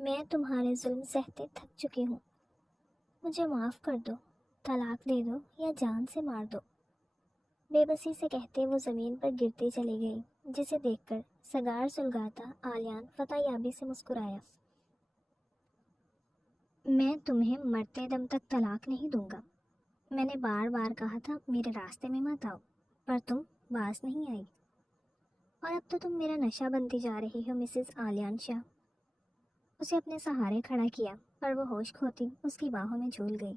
میں تمہارے ظلم سہتے تھک چکی ہوں، مجھے معاف کر دو، طلاق دے دو یا جان سے مار دو۔ بے بسی سے کہتے وہ زمین پر گرتی چلی گئی، جسے دیکھ کر سگار سلگاتا آلیان فتح یابی سے مسکرایا۔ میں تمہیں مرتے دم تک طلاق نہیں دوں گا۔ میں نے بار بار کہا تھا میرے راستے میں مت آؤ، پر تم باز نہیں آئی، اور اب تو تم میرا نشہ بنتی جا رہی ہو مسز آلیان شاہ۔ اسے اپنے سہارے کھڑا کیا، پر وہ ہوش کھوتی اس کی باہوں میں جھول گئی۔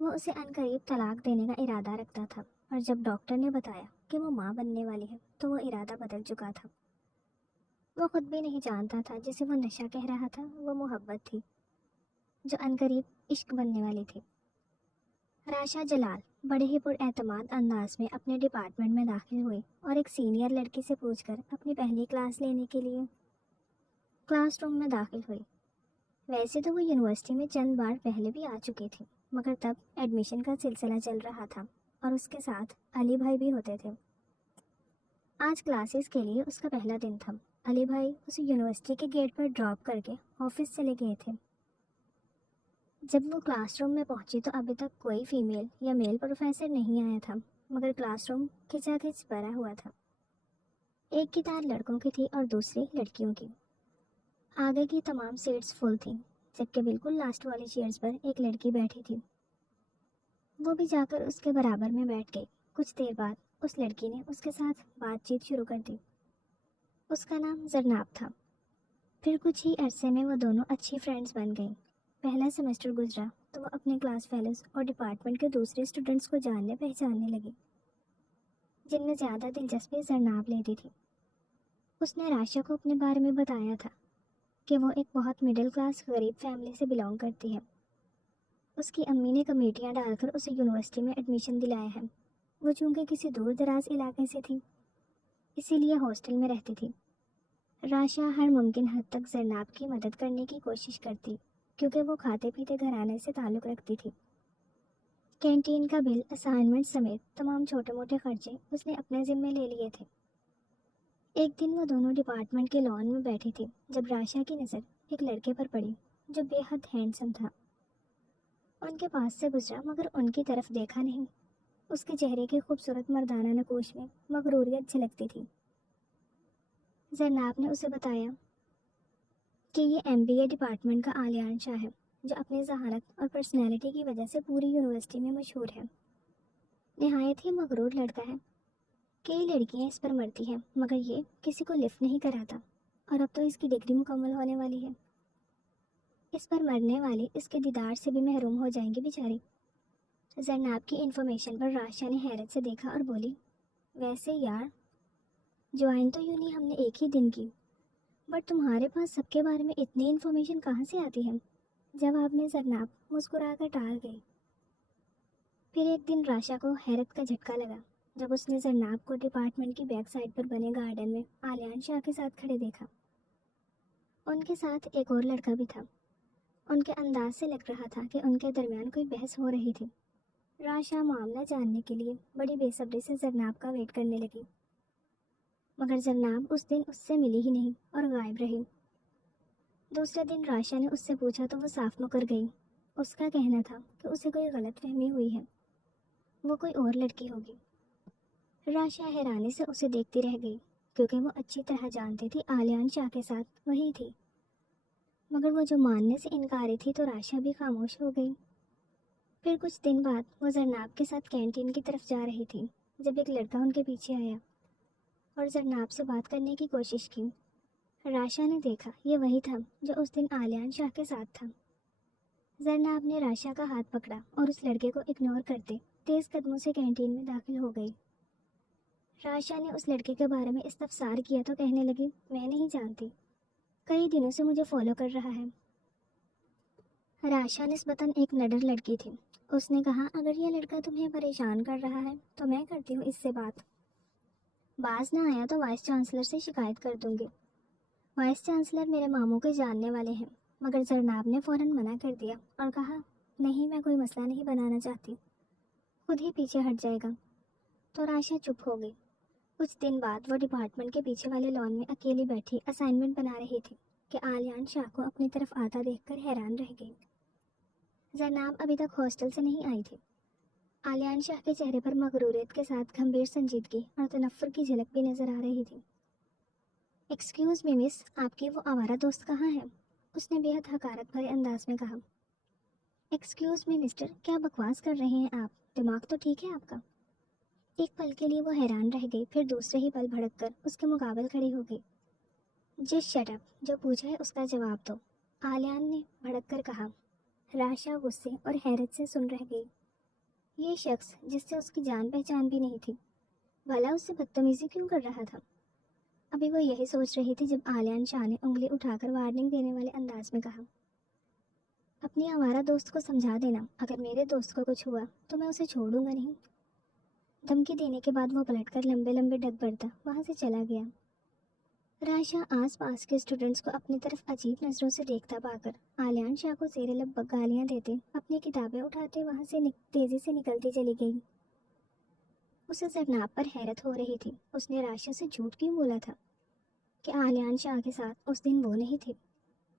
وہ اسے عنقریب طلاق دینے کا ارادہ رکھتا تھا، اور جب ڈاکٹر نے بتایا کہ وہ ماں بننے والی ہے تو وہ ارادہ بدل چکا تھا۔ وہ خود بھی نہیں جانتا تھا جسے وہ نشہ کہہ رہا تھا وہ محبت تھی، جو عنقریب عشق بننے والی تھی۔ راشا جلال بڑے ہی پر اعتماد انداز میں اپنے ڈپارٹمنٹ میں داخل ہوئی اور ایک سینئر لڑکی سے پوچھ کر اپنی پہلی کلاس لینے کے لیے کلاس روم میں داخل ہوئی۔ ویسے تو وہ یونیورسٹی میں چند بار پہلے بھی آ چکی تھی، مگر تب ایڈمیشن کا سلسلہ چل رہا تھا اور اس کے ساتھ علی بھائی بھی ہوتے تھے۔ آج کلاسز کے لیے اس کا پہلا دن تھا۔ علی بھائی اسے یونیورسٹی کے گیٹ پر ڈراپ کر کے آفس چلے گئے تھے۔ جب وہ کلاس روم میں پہنچی تو ابھی تک کوئی فیمیل یا میل پروفیسر نہیں آیا تھا، مگر کلاس روم کھچا کھچ بھرا ہوا تھا۔ ایک قطار لڑکوں کی تھی اور دوسری لڑکیوں کی۔ آگے کی تمام سیٹس فل تھیں، جبکہ بالکل لاسٹ والی چیئرز پر ایک لڑکی بیٹھی تھی۔ وہ بھی جا کر اس کے برابر میں بیٹھ گئی۔ کچھ دیر بعد اس لڑکی نے اس کے ساتھ بات چیت شروع کر دی۔ اس کا نام زرناب تھا۔ پھر کچھ ہی عرصے میں وہ دونوں اچھی فرینڈز بن گئیں۔ پہلا سیمسٹر گزرا تو وہ اپنے کلاس فیلوز اور ڈپارٹمنٹ کے دوسرے اسٹوڈنٹس کو جاننے پہچاننے لگی، جن میں زیادہ دلچسپی زرناب لیتی تھی۔ اس نے راشا کو اپنے بارے میں بتایا تھا کہ وہ ایک بہت مڈل کلاس غریب فیملی سے بلانگ کرتی ہے۔ اس کی امی نے کمیٹیاں ڈال کر اسے یونیورسٹی میں ایڈمیشن دلایا ہے۔ وہ چونکہ کسی دور دراز علاقے سے تھی، اسی لیے ہاسٹل میں رہتی تھی۔ راشا ہر ممکن حد تک زرناب کی مدد کرنے کی کوشش کرتی، کیونکہ وہ کھاتے پیتے گھرانے سے تعلق رکھتی تھی۔ کینٹین کا بل، اسائنمنٹ سمیت تمام چھوٹے موٹے خرچے اس نے اپنے ذمے لے لیے تھے۔ ایک دن وہ دونوں ڈپارٹمنٹ کے لان میں بیٹھی تھی جب راشا کی نظر ایک لڑکے پر پڑی جو بے حد ہینڈسم تھا۔ ان کے پاس سے گزرا مگر ان کی طرف دیکھا نہیں۔ اس کے چہرے کی خوبصورت مردانہ نقوش میں مغروریت جھلکتی تھی۔ زرناب نے اسے بتایا کہ یہ MBA ڈپارٹمنٹ کا آلیان شاہ ہے، جو اپنی ذہانت اور پرسنالٹی کی وجہ سے پوری یونیورسٹی میں مشہور ہے۔ نہایت ہی مغرور لڑکا ہے۔ کئی لڑکیاں اس پر مرتی ہیں، مگر یہ کسی کو لفٹ نہیں کراتا، اور اب تو اس کی ڈگری مکمل ہونے والی ہے۔ اس پر مرنے والی اس کے دیدار سے بھی محروم ہو جائیں گی بیچاری۔ زرناب کی انفارمیشن پر راشا نے حیرت سے دیکھا اور بولی، ویسے یار جوائن تو یوں نہیں ہم نے ایک ہی دن کی، بٹ تمہارے پاس سب کے بارے میں اتنی انفارمیشن کہاں سے آتی ہے؟ جواب میں زرناب مسکرا کر ٹال گئی۔ پھر ایک دن راشا کو حیرت کا جھٹکا لگا جب اس نے زرناب کو ڈپارٹمنٹ کی بیک سائڈ پر بنے گارڈن میں آلیان شاہ کے ساتھ کھڑے دیکھا۔ ان کے ساتھ ایک اور لڑکا بھی تھا۔ ان کے انداز سے لگ رہا تھا کہ ان کے درمیان کوئی بحث ہو رہی تھی۔ راشا معاملہ جاننے کے لیے بڑی بے صبری سے زرناب کا ویٹ کرنے لگی، مگر زرناب اس دن اس سے ملی ہی نہیں اور غائب رہی۔ دوسرے دن راشا نے اس سے پوچھا تو وہ صاف مکر گئی۔ اس کا کہنا تھا کہ اسے کوئی غلط فہمی ہوئی ہے، وہ کوئی اور لڑکی ہوگی۔ راشا حیرانی سے اسے دیکھتی رہ گئی، کیونکہ وہ اچھی طرح جانتی تھی آلیان شاہ کے ساتھ وہی تھی، مگر وہ جو ماننے سے انکاری تھی تو راشا بھی خاموش ہو گئی۔ پھر کچھ دن بعد وہ زرناب کے ساتھ کینٹین کی طرف جا رہی تھی جب ایک لڑکا ان کے پیچھے آیا اور زرناب سے بات کرنے کی کوشش کی۔ راشا نے دیکھا یہ وہی تھا جو اس دن آلیان شاہ کے ساتھ تھا۔ زرناب نے راشا کا ہاتھ پکڑا اور اس لڑکے کو اگنور کرتے تیز قدموں سے کینٹین میں داخل ہو گئی۔ راشا نے اس لڑکے کے بارے میں استفسار کیا تو کہنے لگی، میں نہیں جانتی، کئی دنوں سے مجھے فالو کر رہا ہے۔ راشا نسبتاً ایک نڈر لڑکی تھی۔ اس نے کہا، اگر یہ لڑکا تمہیں پریشان کر رہا ہے تو میں کرتی ہوں اس سے بات۔ باز نہ آیا تو وائس چانسلر سے شکایت کر دوں گی۔ وائس چانسلر میرے ماموں کے جاننے والے ہیں، مگر زرناب نے فوراً منع کر دیا اور کہا، نہیں، میں کوئی مسئلہ نہیں بنانا چاہتی، خود ہی پیچھے ہٹ جائے گا۔ تو راشا چپ ہو گئی۔ کچھ دن بعد وہ ڈپارٹمنٹ کے پیچھے والے لان میں اکیلی بیٹھی اسائنمنٹ بنا رہی تھی۔ کہ آلیان شاہ کو اپنی طرف آتا دیکھ کر حیران رہ گئی۔ زرناب ابھی تک ہاسٹل سے نہیں آئی تھی۔ آلیان شاہ کے چہرے پر مغروریت کے ساتھ گھمبیر سنجیدگی اور تنفر کی جھلک بھی نظر آ رہی تھی۔ ایکسکیوز می مس، آپ کی وہ آوارہ دوست کہاں ہے؟ اس نے بے حد حقارت بھرے انداز میں کہا۔ ایکسکیوز می مسٹر، کیا بکواس کر رہے ہیں آپ؟ دماغ تو ٹھیک ہے آپ کا؟ ایک پل کے لیے وہ حیران رہ گئی، پھر دوسرے ہی پل بھڑک کر اس کے مقابل کھڑی ہو گئی۔ جسٹ شٹ اپ، جو پوچھا ہے اس کا جواب دو، آلیان نے بھڑک کر کہا۔ راشا غصے اور حیرت سے سن رہ گئی۔ یہ شخص جس سے اس کی جان پہچان بھی نہیں تھی، بھلا اس سے بدتمیزی کیوں کر رہا تھا؟ ابھی وہ یہی سوچ رہی تھی جب آلیان شاہ نے انگلی اٹھا کر وارننگ دینے والے انداز میں کہا، اپنی آوارہ دوست کو سمجھا دینا، اگر میرے دوست کو کچھ ہوا تو میں اسے چھوڑوں گا نہیں۔ دھمکی دینے کے بعد وہ پلٹ کر لمبے لمبے ڈگ برتا وہاں سے چلا گیا۔ راشا آس پاس کے اسٹوڈنٹس کو اپنی طرف عجیب نظروں سے دیکھتا پا کر آلیان شاہ کو زیر لب گالیاں دیتے اپنی کتابیں اٹھاتے وہاں سے تیزی سے نکلتی چلی گئی۔ اسے زرناب پر حیرت ہو رہی تھی، اس نے راشا سے جھوٹ کیوں بولا تھا کہ آلیان شاہ کے ساتھ اس دن وہ نہیں تھی؟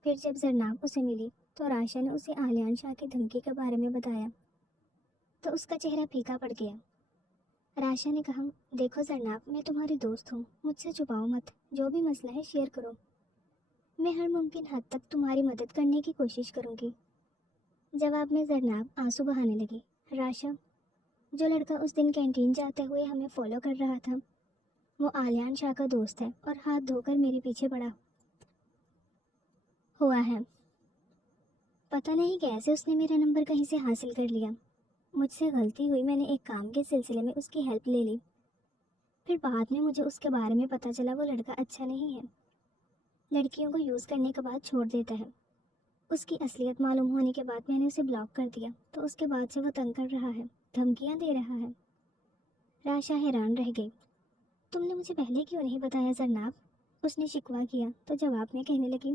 پھر جب زرناب اسے ملی تو راشا نے اسے آلیان شاہ کی دھمکی کے بارے میں بتایا تو اس کا چہرہ پھیکا پڑ گیا۔ راشا نے کہا، دیکھو زرناب، میں تمہاری دوست ہوں، مجھ سے چھپاؤ مت، جو بھی مسئلہ ہے شیئر کرو، میں ہر ممکن حد تک تمہاری مدد کرنے کی کوشش کروں گی۔ جواب میں زرناب آنسو بہانے لگی۔ راشا، جو لڑکا اس دن کینٹین جاتے ہوئے ہمیں فالو کر رہا تھا وہ آلیان شاہ کا دوست ہے اور ہاتھ دھو کر میرے پیچھے پڑا ہوا ہے۔ پتہ نہیں کیسے اس نے میرا نمبر کہیں سے حاصل کر لیا۔ مجھ سے غلطی ہوئی، میں نے ایک کام کے سلسلے میں اس کی ہیلپ لے لی، پھر بعد میں مجھے اس کے بارے میں پتہ چلا وہ لڑکا اچھا نہیں ہے، لڑکیوں کو یوز کرنے کے بعد چھوڑ دیتا ہے۔ اس کی اصلیت معلوم ہونے کے بعد میں نے اسے بلاک کر دیا، تو اس کے بعد سے وہ تنگ کر رہا ہے، دھمکیاں دے رہا ہے۔ راشا حیران رہ گئی۔ تم نے مجھے پہلے کیوں نہیں بتایا زرناب؟ اس نے شکوہ کیا تو جواب میں کہنے لگی،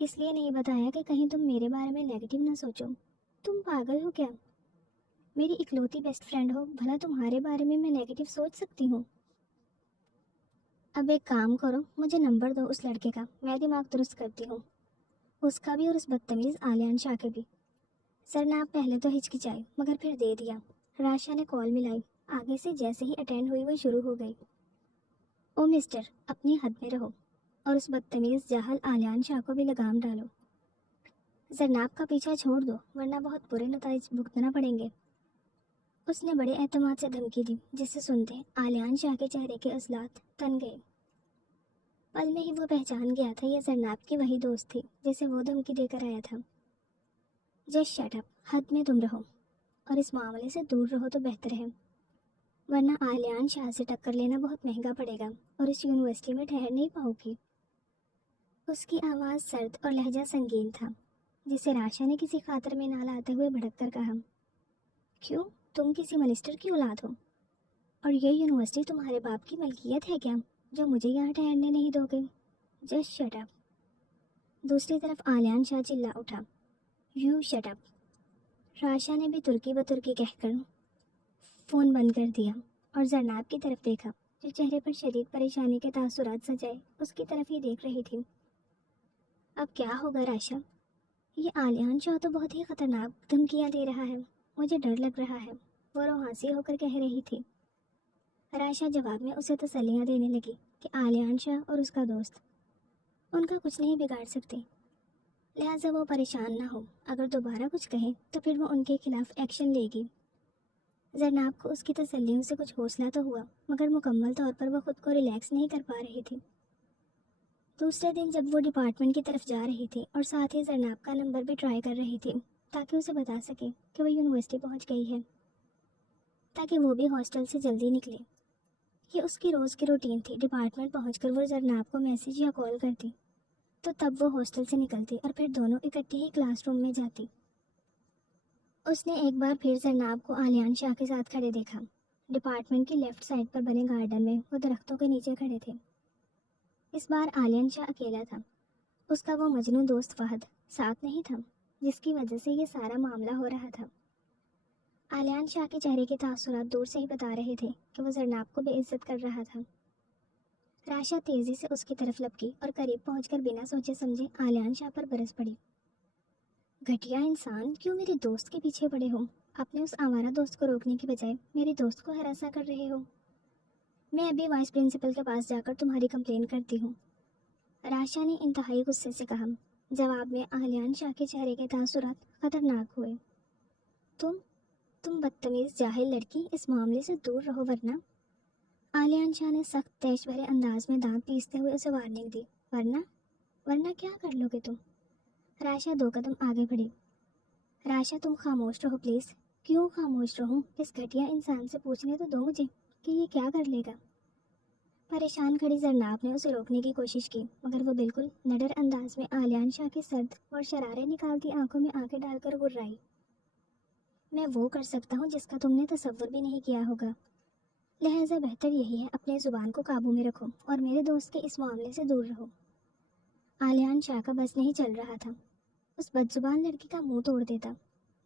اس لیے نہیں بتایا کہ کہیں تم میرے بارے میں نیگیٹو نہ سوچو۔ تم پاگل ہو کیا؟ میری اکلوتی بیسٹ فرینڈ ہو، بھلا تمہارے بارے میں نیگیٹو سوچ سکتی ہوں؟ اب ایک کام کرو، مجھے نمبر دو اس لڑکے کا، میں دماغ درست کرتی ہوں، اس کا بھی اور اس بدتمیز آلیان شاہ کے بھی۔ زرناب پہلے تو ہچکچائی مگر پھر دے دیا۔ راشا نے کال ملائی، آگے سے جیسے ہی اٹینڈ ہوئی وہ شروع ہو گئی، او مسٹر، اپنی حد میں رہو اور اس بدتمیز جاہل آلیان شاہ کو بھی لگام ڈالو۔ زرناب کا پیچھا چھوڑ دو ورنہ بہت برے نتائج بھگتنا پڑیں گے۔ اس نے بڑے اعتماد سے دھمکی دی، جسے سنتے آلیان شاہ کے چہرے کے عضلات تن گئے۔ پل میں ہی وہ پہچان گیا تھا یہ زرناب کی وہی دوست تھی جسے وہ دھمکی دے کر آیا تھا۔ جسٹ شٹ اپ، حد میں تم رہو اور اس معاملے سے دور رہو تو بہتر ہے، ورنہ آلیان شاہ سے ٹکر لینا بہت مہنگا پڑے گا اور اس یونیورسٹی میں ٹھہر نہیں پاؤ گی۔ اس کی آواز سرد اور لہجہ سنگین تھا، جسے راشا نے کسی خاطر میں نہ لاتے ہوئے بھڑک کر کہا، کیوں، تم کسی منسٹر کی اولاد ہو اور یہ یونیورسٹی تمہارے باپ کی ملکیت ہے کیا جو مجھے یہاں ٹھہرنے نہیں دو گے؟ Just shut up. دوسری طرف آلیان شاہ چلا اٹھا، یو شٹ اپ۔ راشا نے بھی ترکی بترکی کہہ کر فون بند کر دیا اور زرناب کی طرف دیکھا جو چہرے پر شدید پریشانی کے تاثرات سجائے اس کی طرف ہی دیکھ رہی تھی۔ اب کیا ہوگا راشا؟ یہ آلیان شاہ تو بہت ہی خطرناک دھمکیاں دے رہا ہے، مجھے ڈر لگ رہا ہے، وہ روحانسی ہو کر کہہ رہی تھی۔ راشا جواب میں اسے تسلیاں دینے لگی کہ آلیان شاہ اور اس کا دوست ان کا کچھ نہیں بگاڑ سکتے، لہٰذا وہ پریشان نہ ہو، اگر دوبارہ کچھ کہیں تو پھر وہ ان کے خلاف ایکشن لے گی۔ زرناب کو اس کی تسلیوں سے کچھ حوصلہ تو ہوا مگر مکمل طور پر وہ خود کو ریلیکس نہیں کر پا رہی تھی۔ دوسرے دن جب وہ ڈپارٹمنٹ کی طرف جا رہی تھی اور ساتھ ہی زرناب کا نمبر بھی ٹرائی کر رہی تھی تاکہ اسے بتا سکے کہ وہ یونیورسٹی پہنچ گئی ہے، تاکہ وہ بھی ہاسٹل سے جلدی نکلے۔ یہ اس کی روز کی روٹین تھی، ڈپارٹمنٹ پہنچ کر وہ زرناب کو میسیج یا کال کرتی تو تب وہ ہاسٹل سے نکلتی اور پھر دونوں اکٹھے ہی کلاس روم میں جاتی۔ اس نے ایک بار پھر زرناب کو آلیان شاہ کے ساتھ کھڑے دیکھا۔ ڈپارٹمنٹ کی لیفٹ سائڈ پر بنے گارڈن میں وہ درختوں کے نیچے کھڑے تھے۔ اس بار آلیان شاہ اکیلا تھا، اس کا وہ مجنوں دوست فہد ساتھ نہیں تھا جس کی وجہ سے یہ سارا معاملہ ہو رہا تھا۔ آلیان شاہ کے چہرے کے تاثرات دور سے ہی بتا رہے تھے کہ وہ زرناب کو بے عزت کر رہا تھا۔ راشا تیزی سے اس کی طرف لپکی اور قریب پہنچ کر بنا سوچے سمجھے آلیان شاہ پر برس پڑی۔ گھٹیا انسان، کیوں میرے دوست کے پیچھے پڑے ہو؟ اپنے اس آوارہ دوست کو روکنے کی بجائے میرے دوست کو ہراساں کر رہے ہو۔ میں ابھی وائس پرنسپل کے پاس جا کر تمہاری کمپلین کرتی ہوں، راشا نے انتہائی غصے سے کہا۔ جواب میں آلیان شاہ کے چہرے کے تاثرات خطرناک ہوئے۔ تم بدتمیز جاہل لڑکی، اس معاملے سے دور رہو ورنہ۔ آلیان شاہ نے سخت تیش بھرے انداز میں دانت پیستے ہوئے اسے وارننگ دی۔ ورنہ کیا کر لو گے تم؟ راشا 2 قدم آگے بڑھی۔ راشا تم خاموش رہو پلیز۔ کیوں خاموش رہوں؟ اس گھٹیا انسان سے پوچھنے تو دو مجھے کہ یہ کیا کر لے گا۔ پریشان کھڑی زرناب نے اسے روکنے کی کوشش کی، مگر وہ بالکل نڈر انداز میں آلیان شاہ کی سرد اور شرارے نکالتی آنکھوں میں آنکھیں ڈال کر گررائی۔ میں وہ کر سکتا ہوں جس کا تم نے تصور بھی نہیں کیا ہوگا، لہٰذا بہتر یہی ہے اپنے زبان کو قابو میں رکھو اور میرے دوست کے اس معاملے سے دور رہو۔ آلیان شاہ کا بس نہیں چل رہا تھا، اس بدزبان لڑکی کا منہ توڑ دیتا۔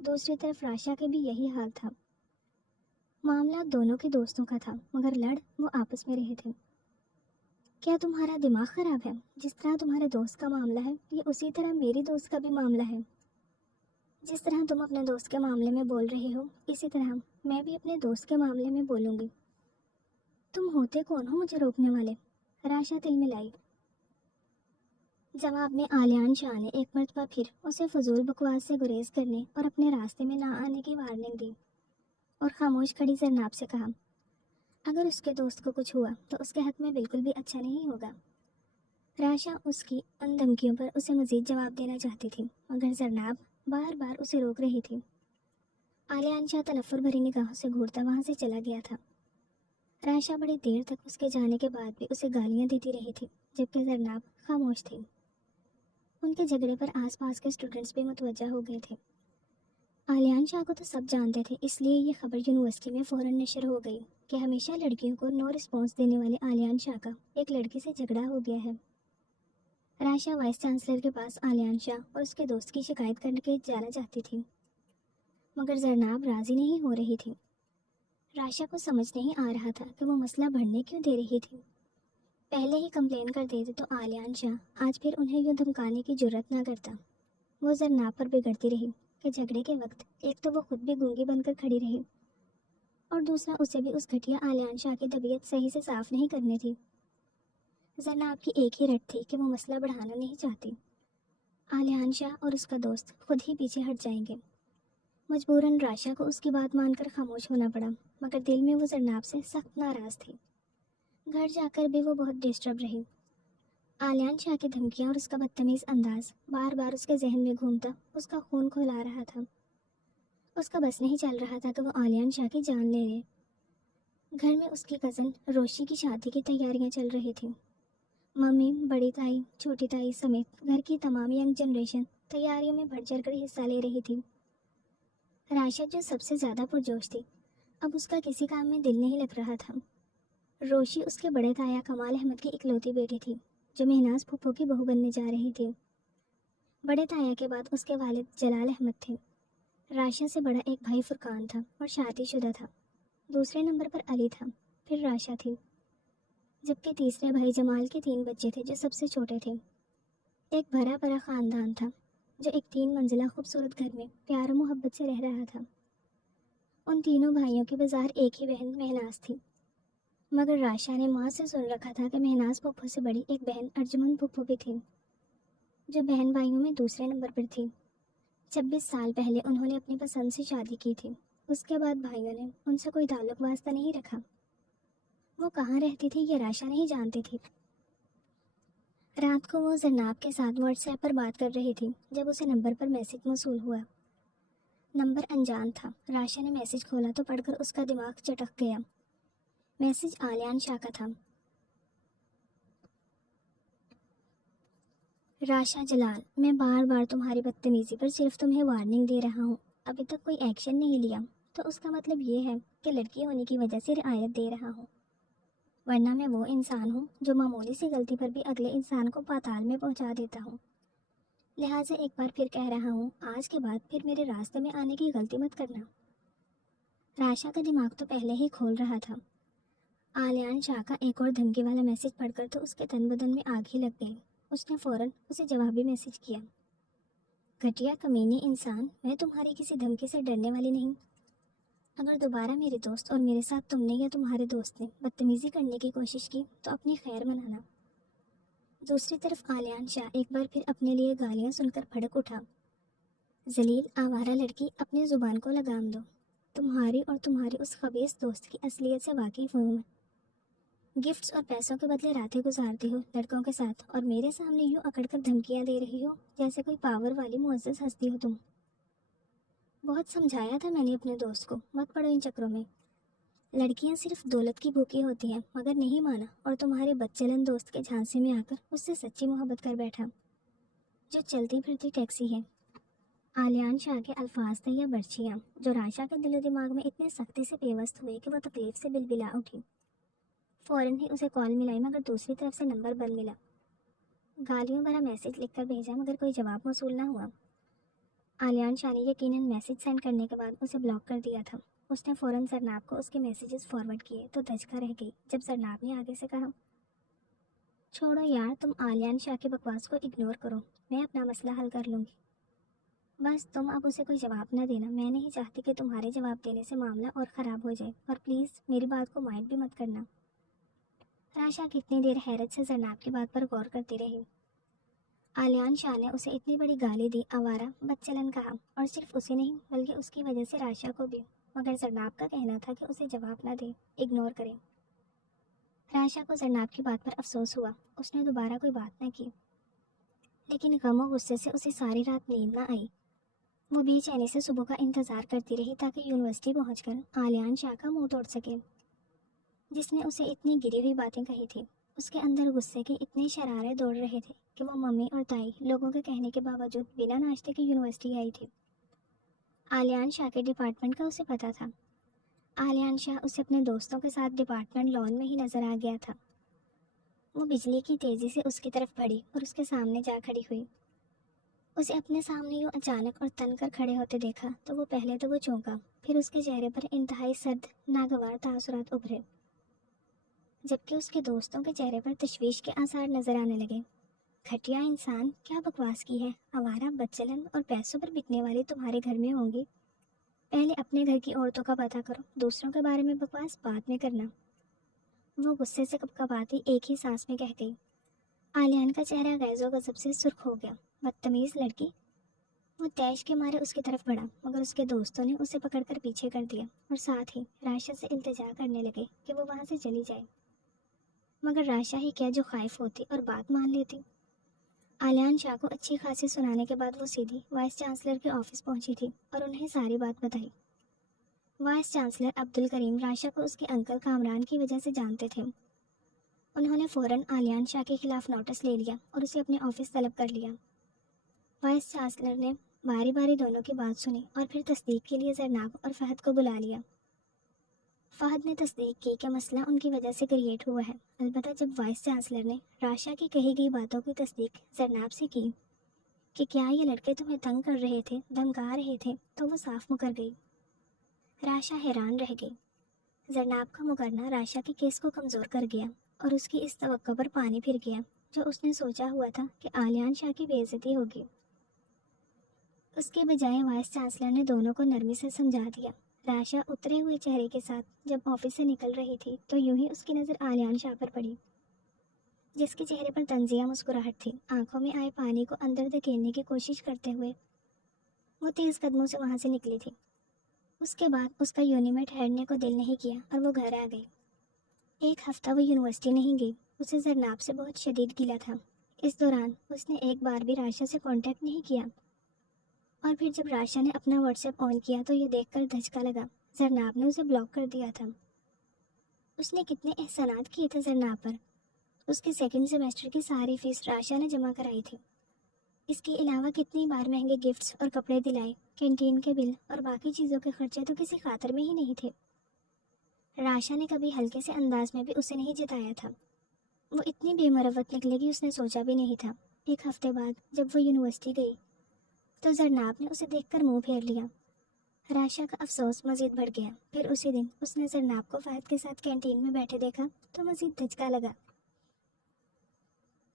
دوسری طرف راشا کے بھی یہی حال تھا۔ معاملہ دونوں کے دوستوں کا تھا، مگر لڑ وہ آپس میں رہے تھے۔ کیا تمہارا دماغ خراب ہے؟ جس طرح تمہارے دوست کا معاملہ ہے، یہ اسی طرح میری دوست کا بھی معاملہ ہے۔ جس طرح تم اپنے دوست کے معاملے میں بول رہے ہو، اسی طرح میں بھی اپنے دوست کے معاملے میں بولوں گی۔ تم ہوتے کون ہو مجھے روکنے والے؟ راشا تل ملائی۔ جواب میں آلیان شاہ نے ایک مرتبہ پھر اسے فضول بکواس سے گریز کرنے اور اپنے راستے میں نہ آنے کی وارننگ دی، اور خاموش کھڑی زرناب سے کہا، اگر اس کے دوست کو کچھ ہوا تو اس کے حق میں بالکل بھی اچھا نہیں ہوگا۔ راشا اس کی ان دھمکیوں پر اسے مزید جواب دینا چاہتی تھی، مگر زرناب بار بار اسے روک رہی تھی۔ آلیان شاہ تنفر بھری نگاہوں سے گھورتا وہاں سے چلا گیا تھا۔ راشا بڑی دیر تک اس کے جانے کے بعد بھی اسے گالیاں دیتی رہی تھی، جبکہ زرناب خاموش تھی۔ ان کے جھگڑے پر آس پاس کے اسٹوڈنٹس بھی متوجہ ہو گئے تھے۔ آلیان شاہ کو تو سب جانتے تھے، اس لیے یہ خبر یونیورسٹی میں فوراً نشر ہو گئی کہ ہمیشہ لڑکیوں کو نو رسپانس دینے والے آلیان شاہ کا ایک لڑکی سے جھگڑا ہو گیا ہے۔ راشا وائس چانسلر کے پاس آلیان شاہ اور اس کے دوست کی شکایت کر کے جانا چاہتی تھی، مگر زرناب راضی نہیں ہو رہی تھی۔ راشا کو سمجھ نہیں آ رہا تھا کہ وہ مسئلہ بڑھنے کیوں دے رہی تھی۔ پہلے ہی کمپلین کر دیتے تو آلیان شاہ آج پھر انہیں یوں دھمکانے کی جرت نہ کرتا۔ وہ زرناب پر بگڑتی رہی کہ جھگڑے کے وقت ایک تو وہ خود بھی گونگی بن کر کھڑی رہی، اور دوسرا اسے بھی اس گھٹیا آلیان شاہ کی طبیعت صحیح سے صاف نہیں کرنی تھی۔ زرناب کی ایک ہی رٹ تھی کہ وہ مسئلہ بڑھانا نہیں چاہتی۔ آلیان شاہ اور اس کا دوست خود ہی پیچھے ہٹ جائیں گے۔ مجبوراً راشا کو اس کی بات مان کر خاموش ہونا پڑا، مگر دل میں وہ زرناب سے سخت ناراض تھی۔ گھر جا کر بھی وہ بہت ڈسٹرب رہی۔ آلیان شاہ کی دھمکیاں اور اس کا بدتمیز انداز بار بار اس کے ذہن میں گھومتا اس کا خون کھولا رہا تھا۔ اس کا بس نہیں چل رہا تھا کہ وہ آلیان شاہ کی جان لے لے۔ گھر میں اس کی کزن روشی کی شادی کی تیاریاں چل رہی تھیں۔ ممی، بڑی تائی، چھوٹی تائی سمیت گھر کی تمام ینگ جنریشن تیاریوں میں بڑھ چڑھ کر حصہ لے رہی تھی۔ راشا جو سب سے زیادہ پرجوش تھی، اب اس کا کسی کام میں دل نہیں لگ رہا تھا۔ روشی اس کے بڑے تایا کمال احمد کی اکلوتی بیٹی تھی، جو مہناز پھپھو کی بہو بننے جا رہی تھی۔ بڑے تایا کے بعد اس کے والد جلال احمد تھے۔ راشا سے بڑا ایک بھائی فرقان تھا اور شادی شدہ تھا۔ دوسرے نمبر پر علی تھا، پھر راشا تھی، جبکہ تیسرے بھائی جمال کے 3 بچے تھے جو سب سے چھوٹے تھے۔ ایک بھرا بھرا خاندان تھا جو ایک 3 منزلہ خوبصورت گھر میں پیار و محبت سے رہ رہا تھا۔ ان تینوں بھائیوں کی بظاہر ایک ہی بہن مہناز تھی، مگر راشا نے ماں سے سن رکھا تھا کہ مہناز پھپھو سے بڑی ایک بہن ارجمن پھپھو بھی تھی، جو بہن بھائیوں میں دوسرے نمبر پر تھی۔ 26 سال پہلے انہوں نے اپنی پسند سے شادی کی تھی۔ اس کے بعد بھائیوں نے ان سے کوئی تعلق واسطہ نہیں رکھا۔ وہ کہاں رہتی تھی یہ راشا نہیں جانتی تھی۔ رات کو وہ زرناب کے ساتھ واٹس ایپ پر بات کر رہی تھی جب اسے نمبر پر میسج موصول ہوا۔ نمبر انجان تھا۔ راشا نے میسج کھولا تو پڑھ کر اس کا دماغ چٹک گیا۔ میسج آلیان شاہ کا تھا۔ راشا جلال، میں بار بار تمہاری بدتمیزی پر صرف تمہیں وارننگ دے رہا ہوں، ابھی تک کوئی ایکشن نہیں لیا، تو اس کا مطلب یہ ہے کہ لڑکی ہونے کی وجہ سے رعایت دے رہا ہوں، ورنہ میں وہ انسان ہوں جو معمولی سی غلطی پر بھی اگلے انسان کو پاتال میں پہنچا دیتا ہوں۔ لہٰذا ایک بار پھر کہہ رہا ہوں، آج کے بعد پھر میرے راستے میں آنے کی غلطی مت کرنا۔ راشا کا دماغ تو پہلے ہی کھول رہا تھا۔ आलियान शाह का एक और धमकी वाला मैसेज पढ़कर तो उसके तन बदन में आग ही लग गई। उसने फौरन उसे जवाबी मैसेज किया। घटिया कमीनी इंसान, मैं तुम्हारी किसी धमकी से डरने वाली नहीं। अगर दोबारा मेरे दोस्त और मेरे साथ तुमने या तुम्हारे दोस्त ने बदतमीजी करने की कोशिश की तो अपनी खैर मनाना। दूसरी तरफ आलियान शाह एक बार फिर अपने लिए गालियां सुनकर भड़क उठा। जलील आवारा लड़की, अपनी जुबान को लगाम दो। तुम्हारी और तुम्हारे उस खबीस दोस्त की असलियत से वाकिफ हूँ मैं। गिफ्ट्स और पैसों के बदले रातें गुजारती हो लड़कों के साथ और मेरे सामने यूं अकड़कर धमकियां दे रही हो जैसे कोई पावर वाली मुअज़्ज़ज़ हस्ती हो तुम। बहुत समझाया था मैंने अपने दोस्त को, मत पड़ो इन चक्रों में। लड़कियां सिर्फ दौलत की भूखी होती हैं, मगर नहीं माना और तुम्हारे बदचलन दोस्त के झांसे में आकर उससे सच्ची मोहब्बत कर बैठा, जो चलती फिरती टैक्सी है। आलियान शाह के अल्फाज थे या बर्छियाँ जो राशा के दिलो दिमाग में इतने सख्ती से पेवस्त हुए कि वो तकलीफ से बिलबिला उठी। फौरन ही उसे कॉल मिलाई मगर दूसरी तरफ से नंबर बंद मिला। गालियों भरा मैसेज लिखकर भेजा मगर कोई जवाब मौसूल ना हुआ। आलियान शाह ने यकीनन मैसेज सेंड करने के बाद उसे ब्लॉक कर दिया था। उसने फौरन जरनाब को उसके मैसेजेस फॉरवर्ड किए तो धचका रह गई जब जरनाब ने आगे से कहा, छोड़ो यार, तुम आलियान शाह की बकवास को इग्नोर करो, मैं अपना मसला हल कर लूँगी। बस तुम अब उसे कोई जवाब न देना, मैं नहीं चाहती कि तुम्हारे जवाब देने से मामला और ख़राब हो जाए, और प्लीज़ मेरी बात को माइंड भी मत करना। राशा कितनी देर हैरत से जरनाब की बात पर गौर करती रही। आलियान शाह ने उसे इतनी बड़ी गाली दी, आवारा, बदचलन कहा, और सिर्फ उसे नहीं बल्कि उसकी वजह से राशा को भी। मगर जरनाब का कहना था कि उसे जवाब न दे, इग्नोर करे। राशा को जरनाब की बात पर अफसोस हुआ। उसने दोबारा कोई बात न की, लेकिन गम और गुस्से से उसे सारी रात नींद न आई। वो बेचैनी से सुबह का इंतजार करती रही ताकि यूनिवर्सिटी पहुंचकर आलियान शाह का मुंह तोड़ सके, जिसने उसे इतनी गिरी हुई बातें कही थी। उसके अंदर गुस्से के इतने शरारे दौड़ रहे थे कि वो मम्मी और ताई लोगों के कहने के बावजूद बिना नाश्ते के यूनिवर्सिटी आई थी। आलियान शाह के डिपार्टमेंट का उसे पता था। आलियान शाह उसे अपने दोस्तों के साथ डिपार्टमेंट लॉन में ही नजर आ गया था। वो बिजली की तेजी से उसकी तरफ बढ़ी और उसके सामने जा खड़ी हुई। उसे अपने सामने यूं अचानक और तन कर खड़े होते देखा तो वो चौंका, फिर उसके चेहरे पर इंतहाई सर्द नागवार तासुरात उभरे, जबकि उसके दोस्तों के चेहरे पर तशवीश के आसार नजर आने लगे। घटिया इंसान, क्या बकवास की है, आवारा, बदचलन और पैसों पर बिकने वाली तुम्हारे घर में होंगी। पहले अपने घर की औरतों का पता करो, दूसरों के बारे में बकवास बाद में करना। वो गुस्से से कपकपाती एक ही सांस में कह गई। आलियान का चेहरा गैज़ो गजब से सुर्ख हो गया। बदतमीज लड़की। वो तैश के मारे उसकी तरफ बढ़ा मगर उसके दोस्तों ने उसे पकड़कर पीछे कर दिया और साथ ही राशा से इल्तिजा करने लगे कि वो वहाँ से चली जाए। मगर राशा ही क्या जो खाइफ होती और बात मान लेती। आलियान शाह को अच्छी खासी सुनाने के बाद वो सीधी वाइस चांसलर के ऑफिस पहुंची थी और उन्हें सारी बात बताई। वाइस चांसलर अब्दुल करीम राशा को उसके अंकल कामरान की वजह से जानते थे। उन्होंने फ़ौरन आलियान शाह के खिलाफ नोटिस ले लिया और उसे अपने ऑफिस तलब कर लिया। वाइस चांसलर ने बारी बारी दोनों की बात सुनी और फिर तस्दीक के लिए जरनाब और फहद को बुला लिया। फहद ने तस्दीक की कि मसला उनकी वजह से क्रिएट हुआ है। अलबत्ता जब वाइस चांसलर ने राशा की कही गई बातों की तस्दीक जरनाब से की कि क्या ये लड़के तुम्हें तंग कर रहे थे, धमका रहे थे, तो वो साफ मुकर गई। राशा हैरान रह गई। जरनाब का मुकरना राशा के केस को कमज़ोर कर गया और उसकी इस तवक्को पर पानी फिर गया जो उसने सोचा हुआ था कि आलियान शाह की बेइज्जती होगी। उसके बजाय वाइस चांसलर ने दोनों को नरमी से समझा दिया। राशा उतरे हुए चेहरे के साथ जब ऑफिस से निकल रही थी तो यूं ही उसकी नज़र आलियान शाह पर पड़ी, जिसके चेहरे पर तंजिया मुस्कुराहट थी। आंखों में आए पानी को अंदर धकेलने की कोशिश करते हुए वो तेज़ कदमों से वहाँ से निकली थी। उसके बाद उसका यूनिमेट हेडने को दिल नहीं किया और वो घर आ गई। एक हफ्ता वो यूनिवर्सिटी नहीं गई। उसे जरनाब से बहुत शदीद गिला था। इस दौरान उसने एक बार भी राशा से कांटेक्ट नहीं किया और फिर जब राशा ने अपना व्हाट्सएप ऑन किया तो ये देखकर धचका लगा, जरनाब ने उसे ब्लॉक कर दिया था। उसने कितने एहसानात किए थे जरनाब पर। उसके सेकंड सेमेस्टर की सारी फीस राशा ने जमा कराई थी। इसके अलावा कितनी बार महंगे गिफ्ट्स और कपड़े दिलाए, कैंटीन के बिल और बाकी चीज़ों के खर्चे तो किसी खातर में ही नहीं थे। राशा ने कभी हल्के से अंदाज में भी उसे नहीं जिताया था। वो इतनी बेमरवत निकलेगी उसने सोचा भी नहीं था। एक हफ्ते बाद जब वो यूनिवर्सिटी गई तो जरनाब ने उसे देखकर मुंह फेर लिया। راشا کا افسوس مزید بڑھ گیا۔ پھر اسی دن اس نے زرناب کو فہد کے ساتھ کینٹین میں بیٹھے دیکھا تو مزید دھچکا لگا۔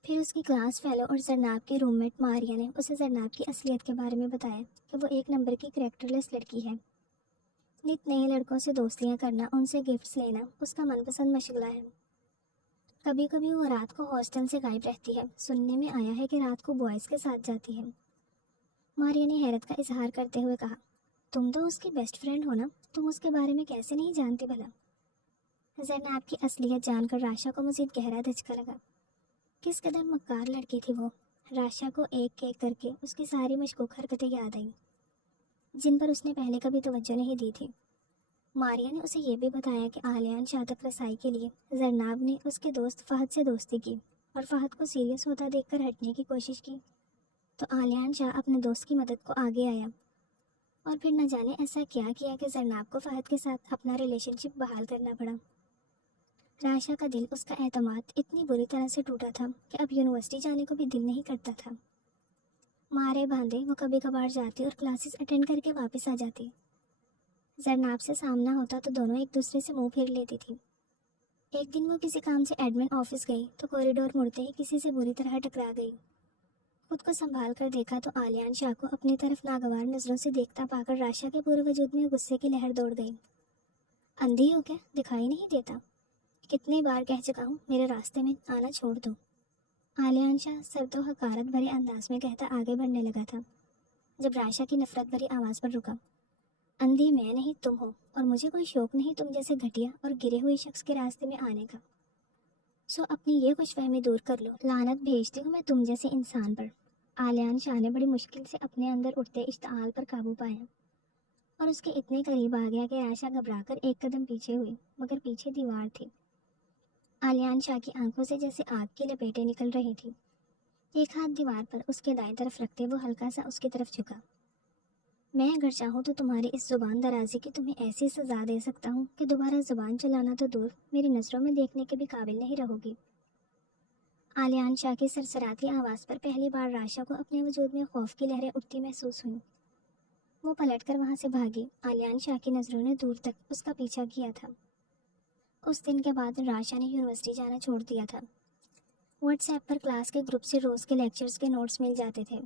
پھر اس کی کلاس فیلو اور زرناب کی روم میٹ ماریا نے اسے زرناب کی اصلیت کے بارے میں بتایا کہ وہ ایک نمبر کی کریکٹر لیس لڑکی ہے۔ نت نئے لڑکوں سے دوستیاں کرنا، ان سے گفٹس لینا اس کا من پسند مشغلہ ہے۔ کبھی کبھی وہ رات کو ہاسٹل سے غائب رہتی ہے۔ سننے میں آیا ہے کہ رات کو بوائز کے ساتھ جاتی ہے۔ ماریا نے حیرت کا اظہار کرتے ہوئے کہا، تم تو اس کی بیسٹ فرینڈ ہو نا، تم اس کے بارے میں کیسے نہیں جانتی بھلا؟ زینب کی اصلیت جان کر راشا کو مزید گہرا دھچکا لگا۔ کس قدر مکار لڑکی تھی وہ۔ راشا کو ایک ایک کر کے اس کی ساری مشکوک حرکتیں یاد آئیں جن پر اس نے پہلے کبھی توجہ نہیں دی تھی۔ ماریا نے اسے یہ بھی بتایا کہ آلیان شاہ تک رسائی کے لیے زرناب نے اس کے دوست فہد سے دوستی کی اور فہد کو سیریس ہوتا دیکھ کر ہٹنے کی کوشش کی تو آلیان شاہ اپنے دوست کی مدد کو آگے آیا اور پھر نہ جانے ایسا کیا کہ زرناب کو فہد کے ساتھ اپنا ریلیشن شپ بحال کرنا پڑا۔ راشا کا دل، اس کا اعتماد اتنی بری طرح سے ٹوٹا تھا کہ اب یونیورسٹی جانے کو بھی دل نہیں کرتا تھا۔ مارے باندھے وہ کبھی کبھار جاتی اور کلاسز اٹینڈ کر کے واپس آ جاتی۔ زرناب سے سامنا ہوتا تو دونوں ایک دوسرے سے منہ پھیر لیتی تھی۔ ایک دن وہ کسی کام سے ایڈمن آفس گئی تو کوریڈور مڑتے ہی کسی سے بری طرح ٹکرا گئی۔ خود کو سنبھال کر دیکھا تو آلیان شاہ کو اپنی طرف ناگوار نظروں سے دیکھتا پا کر راشا کے پورے وجود میں غصے کی لہر دوڑ گئی۔ اندھی ہو کیا؟ دکھائی نہیں دیتا؟ کتنے بار کہہ چکا ہوں میرے راستے میں آنا چھوڑ دو۔ آلیان شاہ سرد و حقارت بھرے انداز میں کہتا آگے بڑھنے لگا تھا جب راشا کی نفرت بھری آواز پر رکا۔ اندھی میں نہیں تم ہو، اور مجھے کوئی شوق نہیں تم جیسے گھٹیا اور گرے ہوئے شخص کے راستے میں آنے کا۔ سو اپنی یہ خوش فہمی دور کر لو، لعنت بھیجتی ہوں میں تم جیسے انسان پر۔ آلیان شاہ نے بڑی مشکل سے اپنے اندر اٹھتے اشتعال پر قابو پایا اور اس کے اتنے قریب آ گیا کہ راشا گھبرا کر ایک قدم پیچھے ہوئی، مگر پیچھے دیوار تھی۔ آلیان شاہ کی آنکھوں سے جیسے آگ کی لپیٹیں نکل رہی تھی۔ ایک ہاتھ دیوار پر اس کے دائیں طرف رکھتے وہ ہلکا سا اس کی طرف جھکا۔ میں اگر چاہوں تو تمہاری اس زبان درازی کی تمہیں ایسی سزا دے سکتا ہوں کہ دوبارہ زبان چلانا تو دور، میری نظروں میں دیکھنے کے بھی قابل نہیں رہو گی۔ آلیان شاہ کی سرسراتی آواز پر پہلی بار راشا کو اپنے وجود میں خوف کی لہریں اٹھتی محسوس ہوئیں۔ وہ پلٹ کر وہاں سے بھاگی۔ آلیان شاہ کی نظروں نے دور تک اس کا پیچھا کیا تھا۔ اس دن کے بعد راشا نے یونیورسٹی جانا چھوڑ دیا تھا۔ واٹس ایپ پر کلاس کے گروپ سے روز کے لیکچرز کے نوٹس مل جاتے تھے۔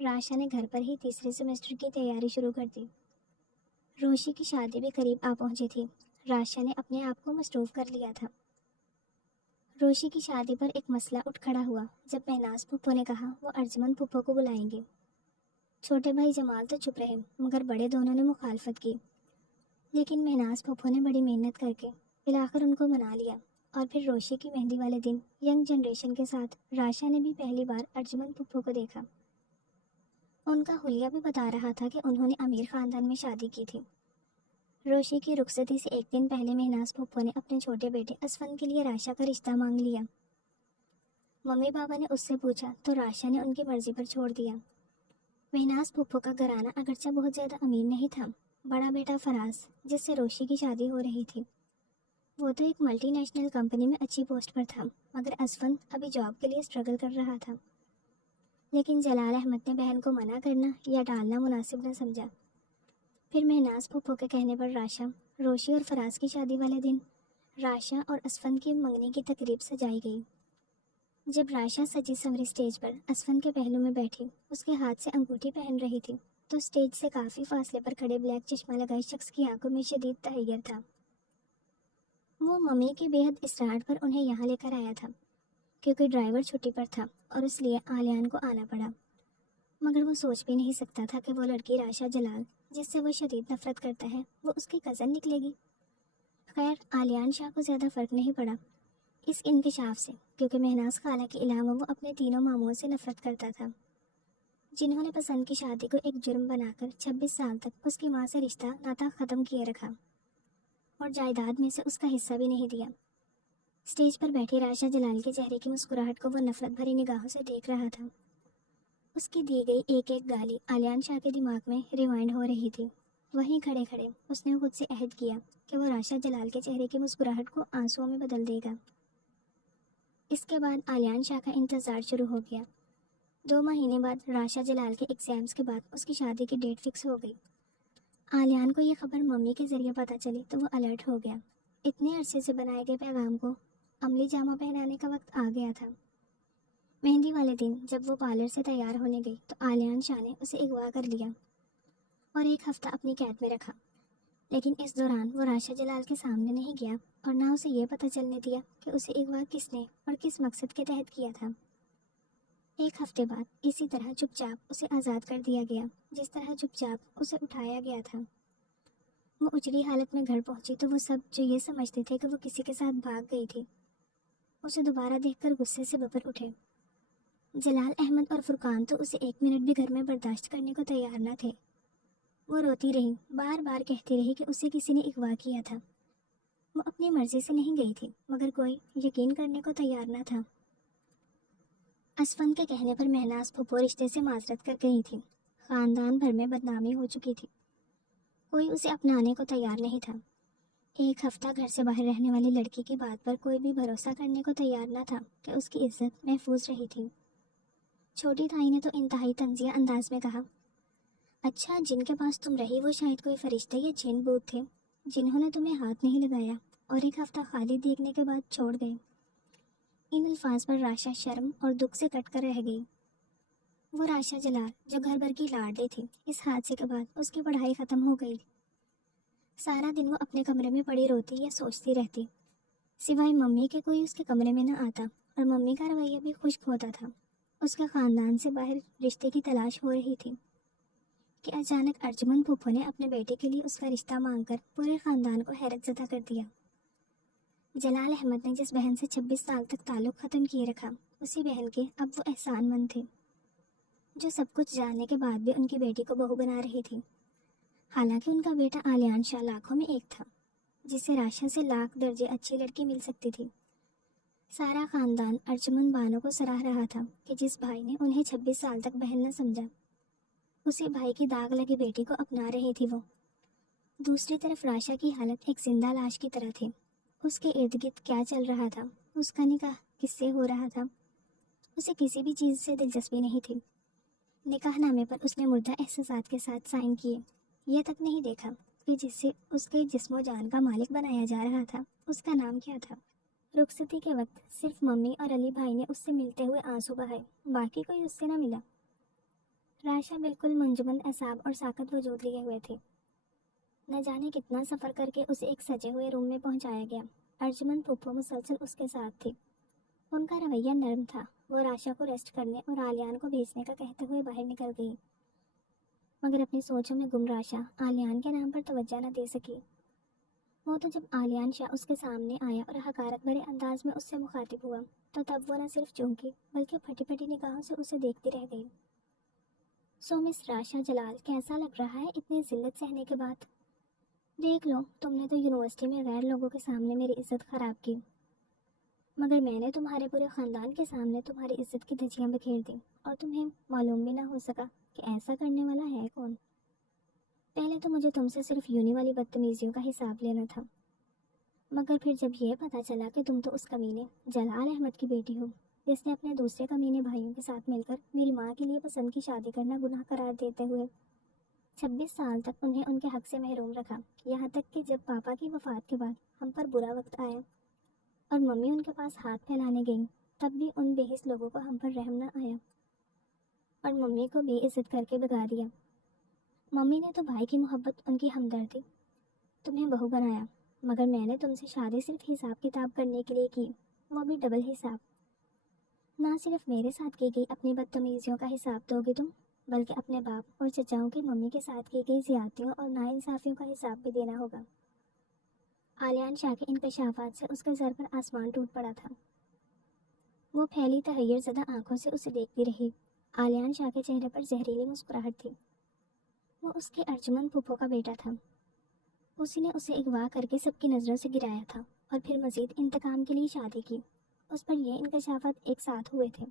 راشا نے گھر پر ہی تیسرے سیمسٹر کی تیاری شروع کر دی۔ روشی کی شادی بھی قریب آ پہنچی تھی۔ راشا نے اپنے آپ کو مصروف کر لیا تھا۔ روشی کی شادی پر ایک مسئلہ اٹھ کھڑا ہوا جب مہناز پھپھو نے کہا وہ ارجمن پھپھو کو بلائیں گے۔ چھوٹے بھائی جمال تو چپ رہے مگر بڑے دونوں نے مخالفت کی، لیکن مہناز پھپھو نے بڑی محنت کر کے بالآخر ان کو منا لیا اور پھر روشی کی مہندی والے دن ینگ جنریشن کے ساتھ راشا نے بھی پہلی بار ارجمن پھپھو کو دیکھا۔ ان کا حلیہ بھی بتا رہا تھا کہ انہوں نے امیر خاندان میں شادی کی تھی۔ روشی کی رخصتی سے ایک دن پہلے مہناز پھپھو نے اپنے چھوٹے بیٹے اسفن کے لیے راشا کا رشتہ مانگ لیا۔ ممی پاپا نے اس سے پوچھا تو راشا نے ان کی مرضی پر چھوڑ دیا۔ مہناز پھپھو کا گھرانہ اگرچہ بہت زیادہ امیر نہیں تھا۔ بڑا بیٹا فراز، جس سے روشی کی شادی ہو رہی تھی، وہ تو ایک ملٹی نیشنل کمپنی میں اچھی پوسٹ پر تھا، مگر اسفن ابھی جاب کے لیے اسٹرگل کر رہا تھا۔ لیکن جلال احمد نے بہن کو منع کرنا یا ڈالنا مناسب نہ سمجھا۔ پھر مہناز پھپھو کے کہنے پر راشا، روشی اور فراز کی شادی والے دن راشا اور اسفن کی منگنی کی تقریب سجائی گئی۔ جب راشا سجی سنوری اسٹیج پر اسفن کے پہلو میں بیٹھی اس کے ہاتھ سے انگوٹھی پہن رہی تھی تو اسٹیج سے کافی فاصلے پر کھڑے بلیک چشمہ لگائے شخص کی آنکھوں میں شدید تحیر تھا۔ وہ ممی کے بے حد اصرار پر انہیں یہاں لے کر آیا تھا کیونکہ ڈرائیور چھٹی پر تھا اور اس لیے آلیان کو آنا پڑا، مگر وہ سوچ بھی نہیں سکتا تھا کہ وہ لڑکی راشا جلال جس سے وہ شدید نفرت کرتا ہے وہ اس کی کزن نکلے گی۔ خیر آلیان شاہ کو زیادہ فرق نہیں پڑا اس انکشاف سے، کیونکہ مہناز خالہ کے علاوہ وہ اپنے تینوں ماموں سے نفرت کرتا تھا جنہوں نے پسند کی شادی کو ایک جرم بنا کر 26 سال تک اس کی ماں سے رشتہ ناتا ختم کیے رکھا اور جائیداد میں سے اس کا حصہ بھی نہیں دیا۔ اسٹیج پر بیٹھی راشا جلال کے چہرے کی مسکراہٹ کو وہ نفرت بھری نگاہوں سے دیکھ رہا تھا۔ اس کی دی گئی ایک ایک گالی آلیان شاہ کے دماغ میں ریوائنڈ ہو رہی تھی۔ وہیں کھڑے کھڑے اس نے خود سے عہد کیا کہ وہ راشا جلال کے چہرے کی مسکراہٹ کو آنسوؤں میں بدل دے گا۔ اس کے بعد آلیان شاہ کا انتظار شروع ہو گیا۔ 2 مہینے بعد راشا جلال کے ایگزامز کے بعد اس کی شادی کی ڈیٹ فکس ہو گئی۔ आलियान को ये खबर मम्मी के जरिए पता चली तो वो अलर्ट हो गया। इतने अरसे से बनाए गए पैगाम को अमली जामा पहनाने का वक्त आ गया था। मेहंदी वाले दिन जब वो पार्लर से तैयार होने गई तो आलियान शाह ने उसे अगवा कर लिया और एक हफ्ता अपनी कैद में रखा। लेकिन इस दौरान वो राशा जलाल के सामने नहीं गया और ना उसे ये पता चलने दिया कि उसे अगवा किसने और किस मकसद के तहत किया था। एक हफ्ते बाद इसी तरह चुपचाप उसे आज़ाद कर दिया गया, जिस तरह चुपचाप उसे उठाया गया था। वो उजड़ी हालत में घर पहुंची तो वो सब जो ये समझते थे कि वो किसी के साथ भाग गई थी, उसे दोबारा देखकर गुस्से से बबर उठे। जलाल अहमद और फुरकान तो उसे एक मिनट भी घर में बर्दाश्त करने को तैयार न थे। वो रोती रही, बार बार कहती रही कि उसे किसी ने अगवा किया था। वो अपनी मर्जी से नहीं गई थी, मगर कोई यकीन करने को तैयार न था। असफन के कहने पर महनाज फुप्पो रिश्ते से माजरत कर गई थी। खानदान भर में बदनामी हो चुकी थी। कोई उसे अपनाने को तैयार नहीं था। एक हफ्ता घर से बाहर रहने वाली लड़की की बात पर कोई भी भरोसा करने को तैयार न था कि उसकी इज्जत महफूज रही थी। छोटी ताई ने तो इंतहाई तंजिया अंदाज में कहा, अच्छा, जिनके पास तुम रही वो शायद कोई फरिश्ते या जिन भूत थे जिन्होंने तुम्हें हाथ नहीं लगाया और एक हफ्ता खाली देखने के बाद छोड़ गए। इन अल्फाज पर राशा शर्म और दुख से कटकर रह गई। वो राशा जलाल जो घर भर की लाडली थी, इस हादसे के बाद उसकी पढ़ाई खत्म हो गई। सारा दिन वो अपने कमरे में पड़ी रोती या सोचती रहती। सिवाय मम्मी के कोई उसके कमरे में न आता और मम्मी का रवैया भी खुश्क होता था। उसके खानदान से बाहर रिश्ते की तलाश हो रही थी कि अचानक अर्जुमन फूफो ने अपने बेटे के लिए उसका रिश्ता मांगकर पूरे खानदान को हैरत ज़दा कर दिया। जलाल अहमद ने जिस बहन से 26 साल तक ताल्लुक़ ख़त्म किए रखा, उसी बहन के अब वो एहसानमंद थे, जो सब कुछ जानने के बाद भी उनकी बेटी को बहू बना रही थी। हालांकि उनका बेटा आलियान शाह लाखों में एक था, जिसे राशा से लाख दर्जे अच्छी लड़की मिल सकती थी। सारा खानदान अर्जुमन बानो को सराह रहा था कि जिस भाई ने उन्हें 26 साल तक बहन न समझा, उसी भाई की दाग लगी बेटी को अपना रही थी वो। दूसरी तरफ राशा की हालत एक जिंदा लाश की तरह थी। उसके इर्द गिर्द क्या चल रहा था, उसका निकाह किससे हो रहा था, उसे किसी भी चीज़ से दिलचस्पी नहीं थी। निकाहनामे पर उसने मुर्दा एहसासात के साथ साइन किए। यह तक नहीं देखा कि जिससे उसके जिस्मो जान का मालिक बनाया जा रहा था, उसका नाम क्या था। रुखसती के वक्त सिर्फ मम्मी और अली भाई ने उससे मिलते हुए आंसू बहाए, बाकी कोई उससे न मिला। राशा बिल्कुल मुंजमद असाब और साकत वजूद लिए हुए थी। न जाने कितना सफ़र करके उसे एक सजे हुए रूम में पहुंचाया गया। अर्जुमन फूफो मुसलसल उसके साथ थी। उनका रवैया नरम था। वो राशा को रेस्ट करने और आलियान को भेजने का कहते हुए बाहर निकल गई, मगर अपनी सोचों में गुम राशा आलियान के नाम पर तवज्जो न दे सकी। वो तो जब आलियान शाह उसके सामने आया और हकारत भरे अंदाज में उससे मुखातिब हुआ, तो तब वो न सिर्फ चौंकी बल्कि फटी फटी निगाहों से उसे देखती रह गई। सो मिस राशा जलाल, कैसा लग रहा है इतनी जिल्लत सहने के बाद? देख लो, तुमने तो यूनिवर्सिटी में गैर लोगों के सामने मेरी इज्जत खराब की, मगर मैंने तुम्हारे पूरे ख़ानदान के सामने तुम्हारी इज्जत की धज्जियां बिखेर दी और तुम्हें मालूम भी ना हो सका कि ऐसा करने वाला है कौन। पहले तो मुझे तुमसे सिर्फ यूनी वाली बदतमीजियों का हिसाब लेना था, मगर फिर जब यह पता चला कि तुम तो उस कमीने जलाल अहमद की बेटी हो, जिसने अपने दूसरे कमीने भाइयों के साथ मिलकर मेरी माँ के लिए पसंद की शादी करना गुनाह करार देते हुए 26 साल तक उन्हें उनके हक से महरूम रखा, यहाँ तक कि जब पापा की वफ़ात के बाद हम पर बुरा वक्त आया और मम्मी उनके पास हाथ फैलाने गईं, तब भी उन बेहिस लोगों को हम पर रहम न आया और मम्मी को बेइज्जत करके भगा दिया। मम्मी ने तो भाई की मोहब्बत, उनकी हमदर्दी, तुम्हें बहू बनाया, मगर मैंने तुमसे शादी सिर्फ हिसाब किताब करने के लिए की, वो भी डबल हिसाब। ना सिर्फ मेरे साथ की गई अपनी बदतमीजियों का हिसाब दोगे तुम, बल्कि अपने बाप और चचाओं की मम्मी के साथ की गई ज़्यादतियों और नाइंसाफ़ियों का हिसाब भी देना होगा। आलियान शाह के इंकशाफात से उसके सर पर आसमान टूट पड़ा था। वो फैली तहय्युर ज़दा आंखों से उसे देखती रही। आलियान शाह के चेहरे पर जहरीली मुस्कुराहट थी। वो उसके अर्जुमन फूफो का बेटा था। उसी ने उसे अगवा करके सबकी नज़रों से गिराया था और फिर मज़ीद इंतकाम के लिए शादी की। उस पर यह इंकशाफात एक साथ हुए थे।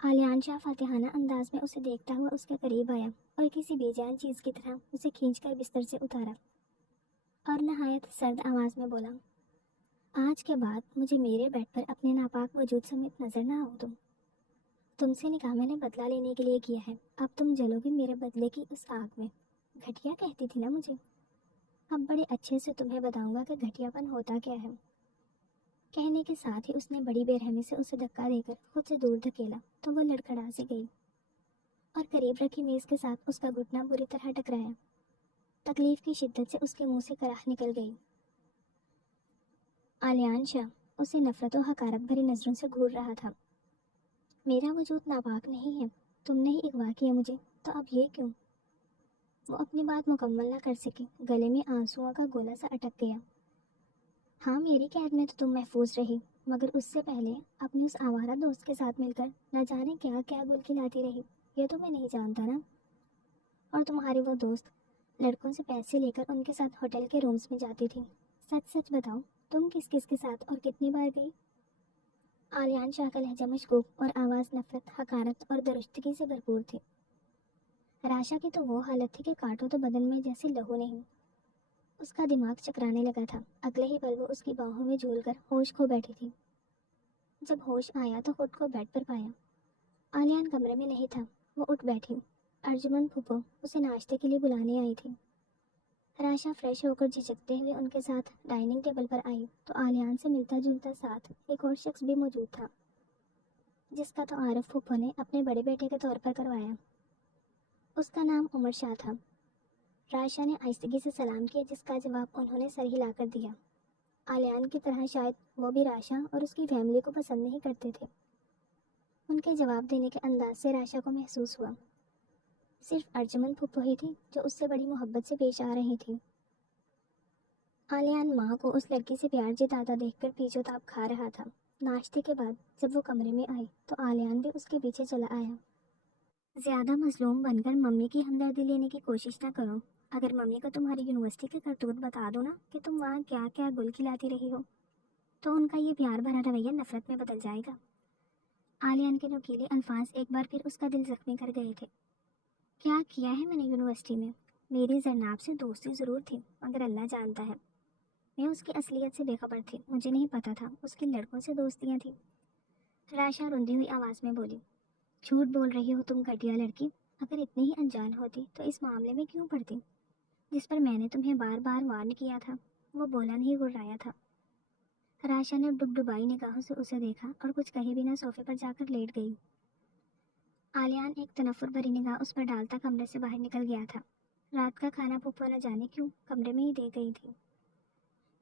आलियान शाह फातिहाना अंदाज में उसे देखता हुआ उसके करीब आया और किसी बेजान चीज़ की तरह उसे खींचकर बिस्तर से उतारा और नहायत सर्द आवाज़ में बोला, आज के बाद मुझे मेरे बेड पर अपने नापाक वजूद समेत नजर ना आओ तुमसे निकाह मैंने बदला लेने के लिए किया है, अब तुम जलोगे मेरे बदले की उस आग में। घटिया कहती थी ना मुझे। अब बड़े अच्छे से तुम्हें बताऊंगा कि घटियापन होता क्या है। कहने के साथ ही उसने बड़ी बेरहमी से उसे धक्का देकर खुद से दूर धकेला तो वो लड़खड़ा सी गई और करीब रखी मेज के साथ उसका घुटना बुरी तरह टकराया। तकलीफ की शिद्दत से उसके मुंह से कराह निकल गई। आलियान शाह उसे नफरत और हकारत भरी नजरों से घूर रहा था। मेरा वजूद नापाक नहीं है, तुमने ही अगवा किया मुझे, तो अब ये क्यों? वो अपनी बात मुकम्मल न कर सकी, गले में आंसुओं का गोला सा अटक गया। हाँ, मेरी कैद में तो तुम महफूज रही, मगर उससे पहले अपने उस आवारा दोस्त के साथ मिलकर न जाने क्या क्या गुल खिलाती रही, ये तो मैं नहीं जानता ना। और तुम्हारी वो दोस्त लड़कों से पैसे लेकर उनके साथ होटल के रूम्स में जाती थी। सच सच बताओ, तुम किस किस के साथ और कितनी बार गई? आलियान शाह का लहजा मशकूक और आवाज़ नफरत, हकारत और दुरुस्तगी से भरपूर थी। राशा की तो वो हालत थी कि काटो तो बदन में जैसे लहू नहीं। उसका दिमाग चकराने लगा था। अगले ही पल वो उसकी बाहों में झूलकर होश खो बैठी थी। जब होश आया तो खुद को बेड पर पाया। आलियान कमरे में नहीं था। वो उठ बैठी। अर्जुमन फूफो उसे नाश्ते के लिए बुलाने आई थी। राशा फ्रेश होकर झिझकते हुए उनके साथ डाइनिंग टेबल पर आई तो आलियान से मिलता जुलता साथ एक और शख्स भी मौजूद था, जिसका तो आरिफ फूफो ने अपने बड़े बेटे के तौर पर करवाया। उसका नाम उमर शाह था। राशा ने आहिस्तगी से सलाम किया, जिसका जवाब उन्होंने सर हिलाकर दिया। आलियान की तरह शायद वो भी राशा और उसकी फैमिली को पसंद नहीं करते थे। उनके जवाब देने के अंदाज से राशा को महसूस हुआ सिर्फ अर्जुमन फूफो ही थी जो उससे बड़ी मोहब्बत से पेश आ रही थी। आलियान माँ को उस लड़की से प्यार जताता देखकर पीछोताप खा रहा था। नाश्ते के बाद जब वो कमरे में आई तो आलियान भी उसके पीछे चला आया। ज्यादा मजलूम बनकर मम्मी की हमदर्दी लेने की कोशिश ना करो। अगर मम्मी को तुम्हारी यूनिवर्सिटी के करतूत बता दो ना कि तुम वहाँ क्या क्या गुल खिलाती रही हो, तो उनका ये प्यार भरा रवैया नफरत में बदल जाएगा। आलियान के नुकीले अल्फाज एक बार फिर उसका दिल जख्मी कर गए थे। क्या किया है मैंने यूनिवर्सिटी में? मेरी जरनाब से दोस्ती ज़रूर थी, मगर अल्लाह जानता है मैं उसकी असलियत से बेखबर थी। मुझे नहीं पता था उसकी लड़कों से दोस्तियाँ थी। राशा रुंधी हुई आवाज़ में बोली, झूठ बोल रही हो तुम घटिया लड़की। अगर इतनी ही अनजान होती तो इस मामले में क्यों पड़ती, जिस पर मैंने तुम्हें बार बार वार्न किया था? वो बोला नहीं, गुर्राया था। राशा ने डुबडुबाई निगाहों से उसे देखा और कुछ कहे बिना सोफे पर जाकर लेट गई। आलियान एक तनफुर भरी निगाह उस पर डालता कमरे से बाहर निकल गया था। रात का खाना फूफो न जाने क्यों कमरे में ही दे गई थी।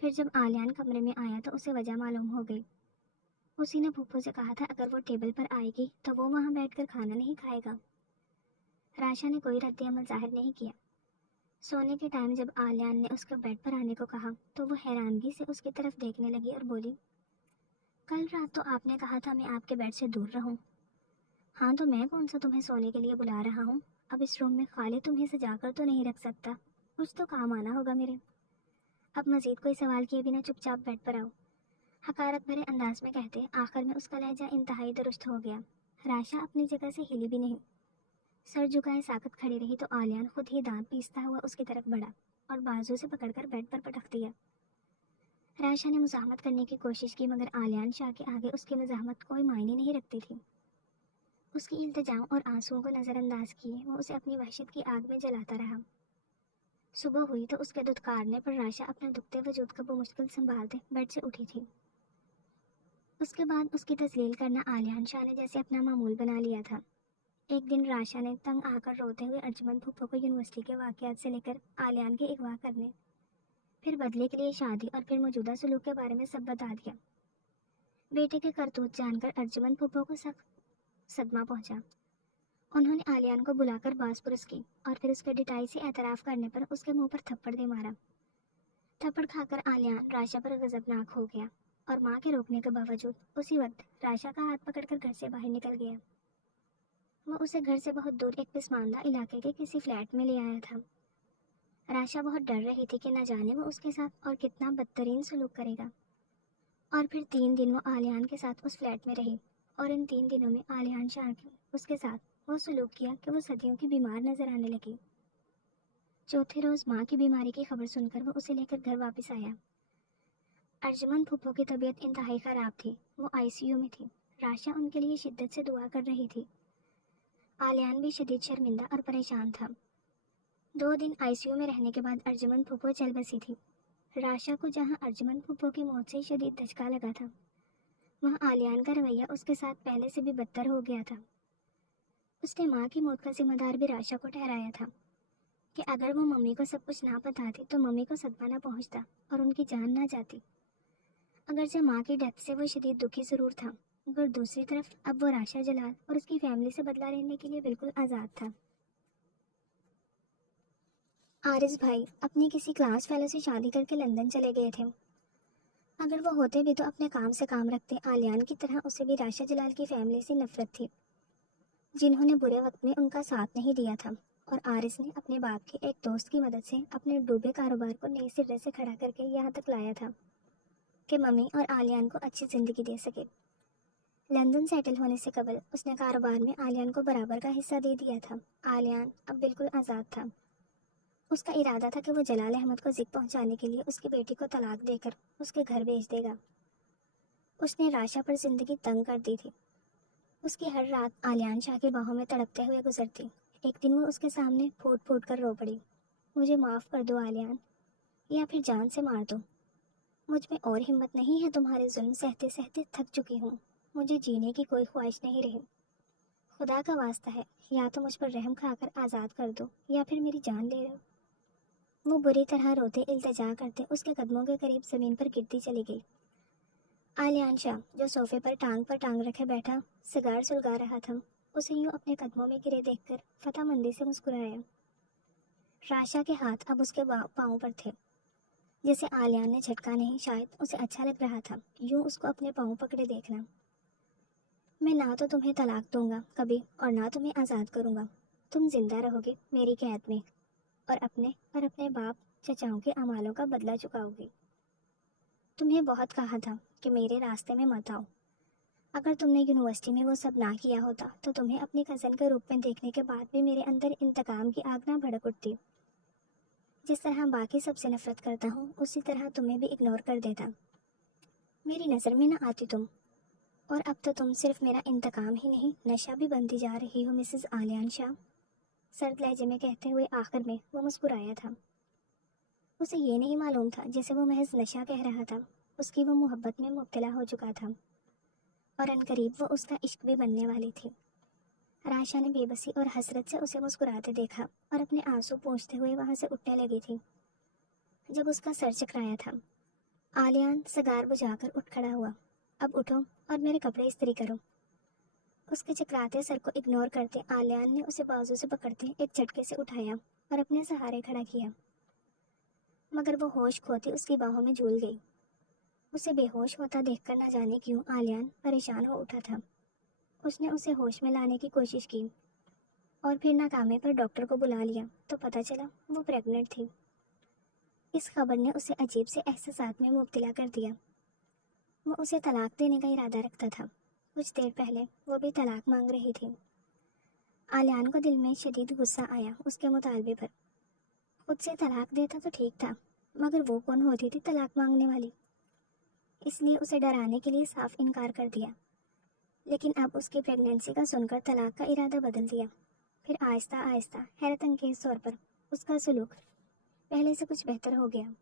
फिर जब आलियान कमरे में आया तो उसे वजह मालूम हो गई। उसी ने फूफो से कहा था अगर वो टेबल पर आएगी तो वो वहाँ बैठकर खाना नहीं खाएगा। राशा ने कोई रद्द-ए-अमल जाहिर नहीं किया। सोने के टाइम जब आलियान ने उसको बेड पर आने को कहा तो वो हैरानगी से उसकी तरफ देखने लगी और बोली, कल रात तो आपने कहा था मैं आपके बेड से दूर रहूं। हाँ, तो मैं कौन सा तुम्हें सोने के लिए बुला रहा हूँ। अब इस रूम में खाली तुम्हें सजा कर तो नहीं रख सकता, कुछ तो काम आना होगा मेरे। अब मजीद कोई सवाल किए बिना चुपचाप बेड पर आओ। हकारत भरे अंदाज में कहते आखिर में उसका लहजा इंतहाई दुरुस्त हो गया। राशा अपनी जगह से हिली भी नहीं, सर झुकाए साकत खड़ी रही तो आलियान खुद ही दांत पीसता हुआ उसकी तरफ बढ़ा और बाजू से पकड़कर बेड पर पटक दिया। राशा ने मुज़ाहमत करने की कोशिश की, मगर आलियान शाह के आगे उसकी मुज़ाहमत कोई मायने नहीं रखती थी। उसकी इल्तिजाओं और आंसुओं को नज़रअंदाज किए वो उसे अपनी वहशत की आग में जलाता रहा। सुबह हुई तो उसके दुत्कारने पर राशा अपने दुखते वजूद को बमुश्किल संभालते बेड से उठी थी। उसके बाद उसकी तस्लील करना आलियान शाह ने जैसे अपना मामूल बना लिया था। एक दिन राशा ने तंग आकर रोते हुए अर्जुमन फूफो को यूनिवर्सिटी के वाक़यात से लेकर आलियान के अगवा करने, फिर बदले के लिए शादी और फिर मौजूदा सलूक के बारे में सब बता दिया। बेटे के करतूत जानकर अर्जुमन फूफो को सख्त सदमा पहुंचा। उन्होंने आलियान को बुलाकर बासपुरस की और फिर उसके डिटाई से एतराफ़ करने पर उसके मुंह पर थप्पड़ दे मारा। थप्पड़ खाकर आलियान राशा पर गजबनाक हो गया और माँ के रोकने के बावजूद उसी वक्त राशा का हाथ पकड़कर घर से बाहर निकल गया। वो उसे घर से बहुत दूर एक पिसमानदा इलाके के किसी फ्लैट में ले आया था। राशा बहुत डर रही थी कि न जाने वो उसके साथ और कितना बदतरीन सलूक करेगा। और फिर 3 दिन वो आलियान के साथ उस फ्लैट में रही और इन 3 दिनों में आलियान शाह की उसके साथ वो सलूक किया कि वो सदियों की बीमार नजर आने लगी। चौथे रोज़ माँ की बीमारी की खबर सुनकर वो उसे लेकर घर वापस आया। अर्जुमन फूफो की तबीयत इंतहाई ख़राब थी, वो आईसीयू में थी। राशा उनके लिए शिद्दत से दुआ कर रही थी। आलियान भी शदीद शर्मिंदा और परेशान था। 2 दिन आईसीयू में रहने के बाद अर्जुमन फूफो चल बसी थी। राशा को जहाँ अर्जुमन फूफो की मौत से शदीद धचका लगा था, वहाँ आलियान का रवैया उसके साथ पहले से भी बदतर हो गया था। उसने माँ की मौत का जिम्मेदार भी राशा को ठहराया था कि अगर वो मम्मी को सब कुछ ना बताती तो मम्मी को सदमा ना पहुँचता और उनकी जान ना जाती। अगरचे माँ की डेथ से वो शदीद दुखी जरूर था, मगर दूसरी तरफ अब वो राशा जलाल और उसकी फैमिली से बदला लेने के लिए बिल्कुल आज़ाद था। आरिस भाई अपनी किसी क्लास फेलो से शादी करके लंदन चले गए थे। अगर वो होते भी तो अपने काम से काम रखते। आलियान की तरह उसे भी राशा जलाल की फैमिली से नफरत थी, जिन्होंने बुरे वक्त में उनका साथ नहीं दिया था। और आरिस ने अपने बाप के एक दोस्त की मदद से अपने डूबे कारोबार को नए सिरे से खड़ा करके यहाँ तक लाया था कि मम्मी और आलियान को अच्छी जिंदगी दे सके। लंदन सेटल होने से कबल उसने कारोबार में आलियान को बराबर का हिस्सा दे दिया था। आलियान अब बिल्कुल आज़ाद था। उसका इरादा था कि वो जलाल अहमद को जिक पहुंचाने के लिए उसकी बेटी को तलाक देकर उसके घर भेज देगा। उसने राशा पर जिंदगी तंग कर दी थी। उसकी हर रात आलियान शाह की बाहों में तड़पते हुए गुजरती। एक दिन वो उसके सामने फूट फूट कर रो पड़ी। मुझे माफ़ कर दो आलियान, या फिर जान से मार दो। मुझ में और हिम्मत नहीं है, तुम्हारे जुल्म सहते सहते थक चुकी हूँ। मुझे जीने की कोई ख्वाहिश नहीं रही। खुदा का वास्ता है, या तो मुझ पर रहम खाकर आज़ाद कर दो या फिर मेरी जान ले लो। वो बुरी तरह रोते इल्तिजा करते उसके कदमों के करीब ज़मीन पर गिरती चली गई। आलियान शाह जो सोफे पर टांग रखे बैठा सिगार सुलगा रहा था, उसे यूं अपने कदमों में गिरे देखकर फतामंदी से मुस्कुराया। राशा के हाथ अब उसके पाँव पर थे। जैसे आलियान ने झटका नहीं, शायद उसे अच्छा लग रहा था यूं उसको अपने पाँव पकड़े देखना। मैं ना तो तुम्हें तलाक दूंगा कभी और ना तुम्हें आज़ाद करूंगा। तुम जिंदा रहोगे मेरी कैद में और अपने बाप चचाओं के अमालों का बदला चुकाओगी। तुम्हें बहुत कहा था कि मेरे रास्ते में मत आओ। अगर तुमने यूनिवर्सिटी में वो सब ना किया होता तो तुम्हें अपनी कज़न के रूप में देखने के बाद भी मेरे अंदर इंतकाम की आग ना भड़क उठती। जिस तरह बाकी सबसे नफरत करता हूँ उसी तरह तुम्हें भी इग्नोर कर देता। मेरी नज़र में ना आती तुम। और अब तो तुम सिर्फ मेरा इंतकाम ही नहीं, नशा भी बनती जा रही हो मिसेस आलियान शाह। सर्द लहजे में कहते हुए आखिर में वो मुस्कुराया था। उसे ये नहीं मालूम था जैसे वो महज नशा कह रहा था। उसकी वो मोहब्बत में मुब्तला हो चुका था और अनकरीब वो उसका इश्क भी बनने वाली थी। राशा ने बेबसी और हसरत से उसे मुस्कुराते देखा और अपने आंसू पोंछते हुए वहां से उठने लगी थी। जब उसका सर चकराया था, आलियान सिगार बुझाकर उठ खड़ा हुआ। अब उठो और मेरे कपड़े इस्त्री करो। उसके चकराते सर को इग्नोर करते आलियान ने उसे बाजू से पकड़ते एक झटके से उठाया और अपने सहारे खड़ा किया, मगर वो होश खोती उसकी बाहों में झूल गई। उसे बेहोश होता देखकर न जाने क्यों आलियान परेशान हो उठा था। उसने उसे होश में लाने की कोशिश की और फिर नाकामे पर डॉक्टर को बुला लिया तो पता चला वो प्रेग्नेंट थी। इस खबर ने उसे अजीब से एहसासात में मुब्तला कर दिया। वो उसे तलाक देने का इरादा रखता था। कुछ देर पहले वो भी तलाक मांग रही थी। आलियान को दिल में शदीद गुस्सा आया उसके मुतालबे पर। खुद से तलाक देता तो ठीक था, मगर वो कौन होती थी तलाक मांगने वाली। इसलिए उसे डराने के लिए साफ इनकार कर दिया। लेकिन अब उसकी प्रेगनेंसी का सुनकर तलाक का इरादा बदल दिया। फिर आहिस्ता आहिस्ता हैरत अंगेज तौर पर उसका सलूक पहले से कुछ बेहतर हो गया।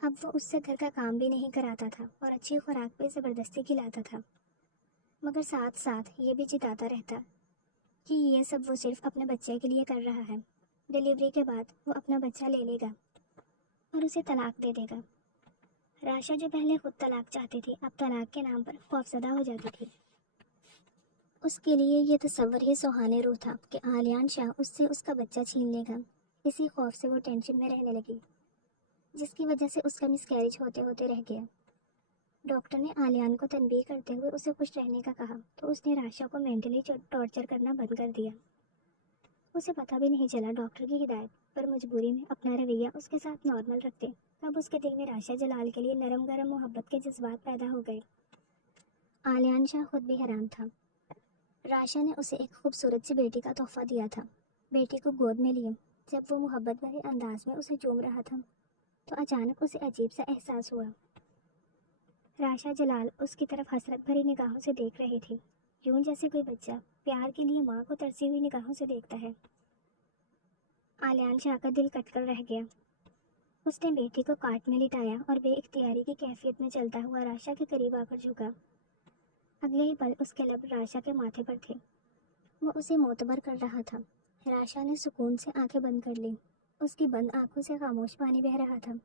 अब वो उससे घर का काम भी नहीं कराता था और अच्छी खुराक पे ज़बरदस्ती खिलाता था, मगर साथ साथ ये भी जिताता रहता कि ये सब वो सिर्फ अपने बच्चे के लिए कर रहा है। डिलीवरी के बाद वो अपना बच्चा ले लेगा और उसे तलाक दे देगा। राशा जो पहले खुद तलाक चाहती थी, अब तलाक के नाम पर खौफजदा हो जाती थी। उसके लिए ये तस्वर ही सुहाने रूह था कि आलियान शाह उससे उसका बच्चा छीन लेगा। इसी खौफ से वो टेंशन में रहने लगी, जिसकी वजह से उसका मिसकैरेज होते होते रह गया। डॉक्टर ने आलियान को तनबीह करते हुए उसे खुश रहने का कहा तो उसने राशा को मेंटली टॉर्चर करना बंद कर दिया। उसे पता भी नहीं चला डॉक्टर की हिदायत पर मजबूरी में अपना रवैया उसके साथ नॉर्मल रखते तब उसके दिल में राशा जलाल के लिए नरम गरम मोहब्बत के जज्बात पैदा हो गए। आलियान शाह खुद भी हैरान था। राशा ने उसे एक खूबसूरत सी बेटी का तोहफा दिया था। बेटी को गोद में लिए जब वो मोहब्बत भरे अंदाज में उसे चूम रहा था तो अचानक उसे अजीब सा एहसास हुआ। राशा जलाल उसकी तरफ हसरत भरी निगाहों से देख रही थी, यूं जैसे कोई बच्चा प्यार के लिए माँ को तरसी हुई निगाहों से देखता है। आलियान शाह का दिल कटकर रह गया। उसने बेटी को काट में लिटाया और बेइख्तियारी की कैफियत में चलता हुआ राशा के करीब आकर झुका। अगले ही पल उसके लब राशा के माथे पर थे। वो उसे मोतबर कर रहा था। राशा ने सुकून से आंखें बंद कर ली। उसकी बंद आंखों से खामोश पानी बह रहा था,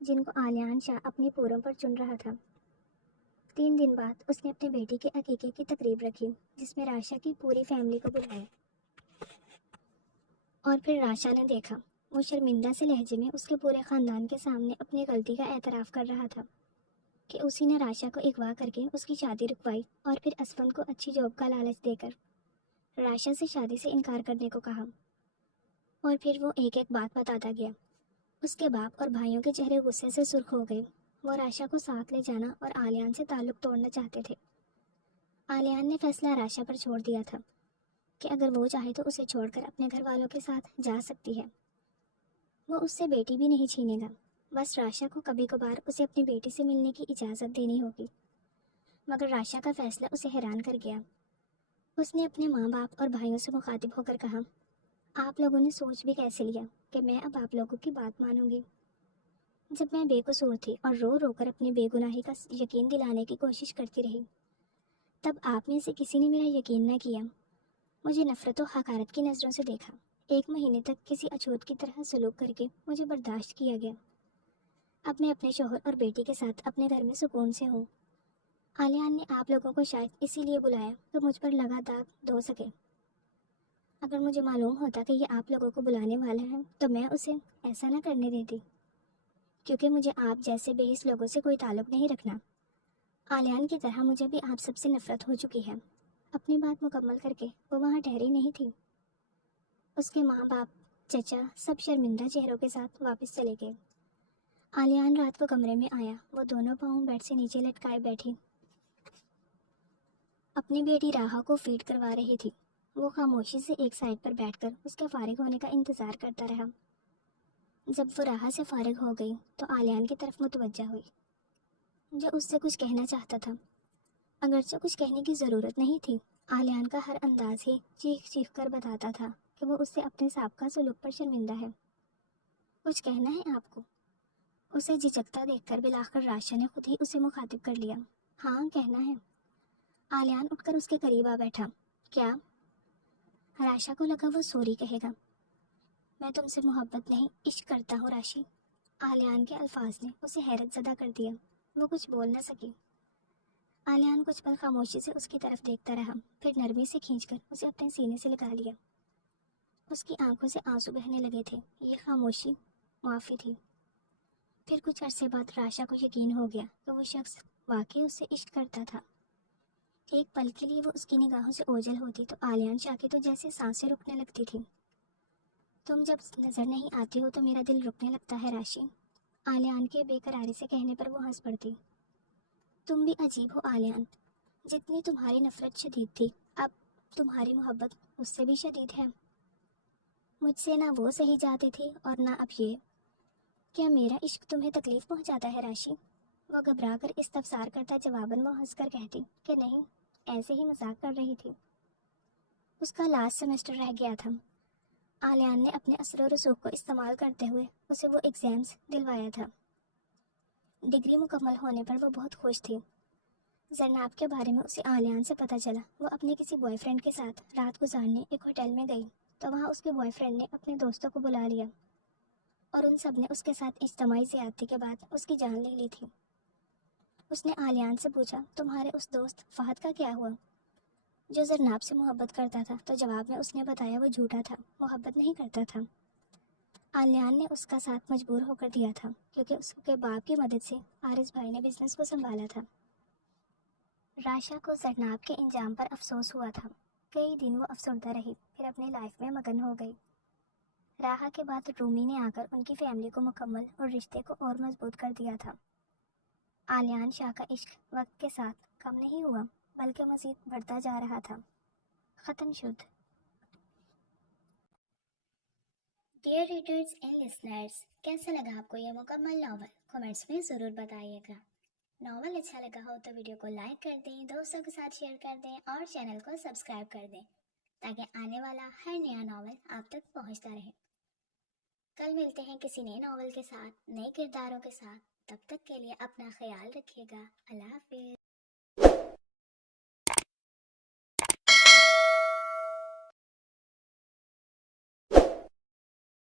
जिनको आलियान शाह अपनी पूरों पर चुन रहा था। 3 दिन बाद उसने अपनी बेटी के अकीके की तकरीब रखी, जिसमें राशा की पूरी फैमिली को बुलाया। और फिर राशा ने देखा, वो शर्मिंदा से लहजे में उसके पूरे खानदान के सामने अपनी गलती का एतराफ़ कर रहा था कि उसी ने राशा को अगवा करके उसकी शादी रुकवाई और फिर असफंद को अच्छी जॉब का लालच देकर राशा से शादी से इनकार करने को कहा। और फिर वो एक एक बात बताता गया। उसके बाप और भाइयों के चेहरे गुस्से से सुर्ख हो गए। वो राशा को साथ ले जाना और आलियान से ताल्लुक तोड़ना चाहते थे। आलियान ने फैसला राशा पर छोड़ दिया था कि अगर वो चाहे तो उसे छोड़कर अपने घर वालों के साथ जा सकती है। वो उससे बेटी भी नहीं छीनेगा, बस राशा को कभी कभार उसे अपनी बेटी से मिलने की इजाज़त देनी होगी। मगर राशा का फैसला उसे हैरान कर गया। उसने अपने माँ बाप और भाइयों से मुखातिब होकर कहा, आप लोगों ने सोच भी कैसे लिया कि मैं अब आप लोगों की बात मानूंगी? जब मैं बेकसूर थी और रो रो कर अपनी बेगुनाही का यकीन दिलाने की कोशिश करती रही, तब आप में से किसी ने मेरा यकीन न किया। मुझे नफरत और हकारत की नज़रों से देखा। 1 महीने तक किसी अछूत की तरह सलूक करके मुझे बर्दाश्त किया गया। अब मैं अपने शोहर और बेटी के साथ अपने घर में सुकून से हूँ। आलियान ने आप लोगों को शायद इसीलिए बुलाया कि मुझ पर लगा दाग धो सके। अगर मुझे मालूम होता कि ये आप लोगों को बुलाने वाला है तो मैं उसे ऐसा ना करने देती, क्योंकि मुझे आप जैसे बेहिस लोगों से कोई ताल्लुक नहीं रखना। आलियान की तरह मुझे भी आप सबसे नफरत हो चुकी है। अपनी बात मुकम्मल करके वो वहाँ ठहरी नहीं थी। उसके माँ बाप, चचा सब शर्मिंदा चेहरों के साथ वापस चले गए। आलियान रात को कमरे में आया। वो दोनों पाँव बेड से नीचे लटकाए बैठी अपनी बेटी राहा को फीड करवा रही थी। वो खामोशी से एक साइड पर बैठकर उसके फारिग होने का इंतज़ार करता रहा। जब वो राहा से फारिग हो गई तो आलियान की तरफ मुतवज्जा हुई, जो उससे कुछ कहना चाहता था। अगरचे कुछ कहने की ज़रूरत नहीं थी। आलियान का हर अंदाज ही चीख चीख कर बताता था कि वो उससे अपने साबका सलूक पर शर्मिंदा है। कुछ कहना है आपको? उसे झिझकता देखकर बिलाखिर राशा ने खुद ही उसे मुखातिब कर लिया। हाँ, कहना है। आलियान उठकर उसके करीब आ बैठा। क्या? राशा को लगा वो सॉरी कहेगा। मैं तुमसे मोहब्बत नहीं, इश्क करता हूँ राशि। आलियान के अल्फाज ने उसे हैरत ज़दा कर दिया। वो कुछ बोल न सकी। आलियान कुछ पल खामोशी से उसकी तरफ देखता रहा, फिर नरमी से खींचकर उसे अपने सीने से लगा लिया। उसकी आंखों से आंसू बहने लगे थे। ये खामोशी माफ़ी थी। फिर कुछ अरसे बाद राशा को यकीन हो गया कि वो शख्स वाकई उससे इश्क करता था। एक पल के लिए वो उसकी निगाहों से ओझल होती तो आलियान शाह की तो जैसे सांसें रुकने लगती थी। तुम जब नज़र नहीं आती हो तो मेरा दिल रुकने लगता है राशि। आलियान के बेकरारी से कहने पर वो हंस पड़ती। तुम भी अजीब हो आलियान। जितनी तुम्हारी नफरत शदीद थी, अब तुम्हारी मोहब्बत उससे भी शदीद है। मुझसे ना वो सही जाती थी और ना अब ये। क्या मेरा इश्क तुम्हें तकलीफ पहुंचाता है राशि? वो घबरा कर इस्तफसार करता जवाबन वो हंसकर कहती कि नहीं, ऐसे ही मजाक कर रही थी। उसका लास्ट सेमेस्टर रह गया था। आलियान ने अपने असर रसूख को इस्तेमाल करते हुए उसे वो एग्ज़ाम्स दिलवाया था। डिग्री मुकम्मल होने पर वो बहुत खुश थी। जरनाब के बारे में उसे आलियान से पता चला। वो अपने किसी बॉयफ्रेंड के साथ रात गुजारने एक होटल में गई तो वहाँ उसके बॉयफ्रेंड ने अपने दोस्तों को बुला लिया और उन सब ने उसके साथ इज्तिमाई ज़्यादती के बाद उसकी जान ले ली थी। उसने आलियान से पूछा, तुम्हारे उस दोस्त फहद का क्या हुआ जो जरनाब से मोहब्बत करता था? तो जवाब में उसने बताया वो झूठा था, मोहब्बत नहीं करता था। आलियान ने उसका साथ मजबूर होकर दिया था क्योंकि उसके बाप की मदद से आरिस भाई ने बिजनेस को संभाला था। राशा को जरनाब के इंजाम पर अफसोस हुआ था। कई दिन वो अफसरदा रही, फिर अपनी लाइफ में मगन हो गई। राहा के बाद रूमी ने आकर उनकी फैमिली को मुकम्मल और रिश्ते को और मजबूत कर दिया था। आलियान शाह का इश्क वक्त के साथ कम नहीं हुआ, बल्कि मज़ीद बढ़ता जा रहा था। ख़त्म शुद्ध। डियर रीडर्स एंड लिसनर्स, कैसा लगा आपको यह मुकम्मल नावल? कमेंट्स में ज़रूर बताइएगा। नावल अच्छा लगा हो तो वीडियो को लाइक कर दें, दोस्तों के साथ शेयर कर दें और चैनल को सब्सक्राइब कर दें ताकि आने वाला हर नया नावल आप तक पहुंचता रहे। کل ملتے ہیں کسی نئے ناول کے ساتھ، نئے کرداروں کے ساتھ. تب تک کے لیے اپنا خیال رکھیے گا. اللہ حافظ.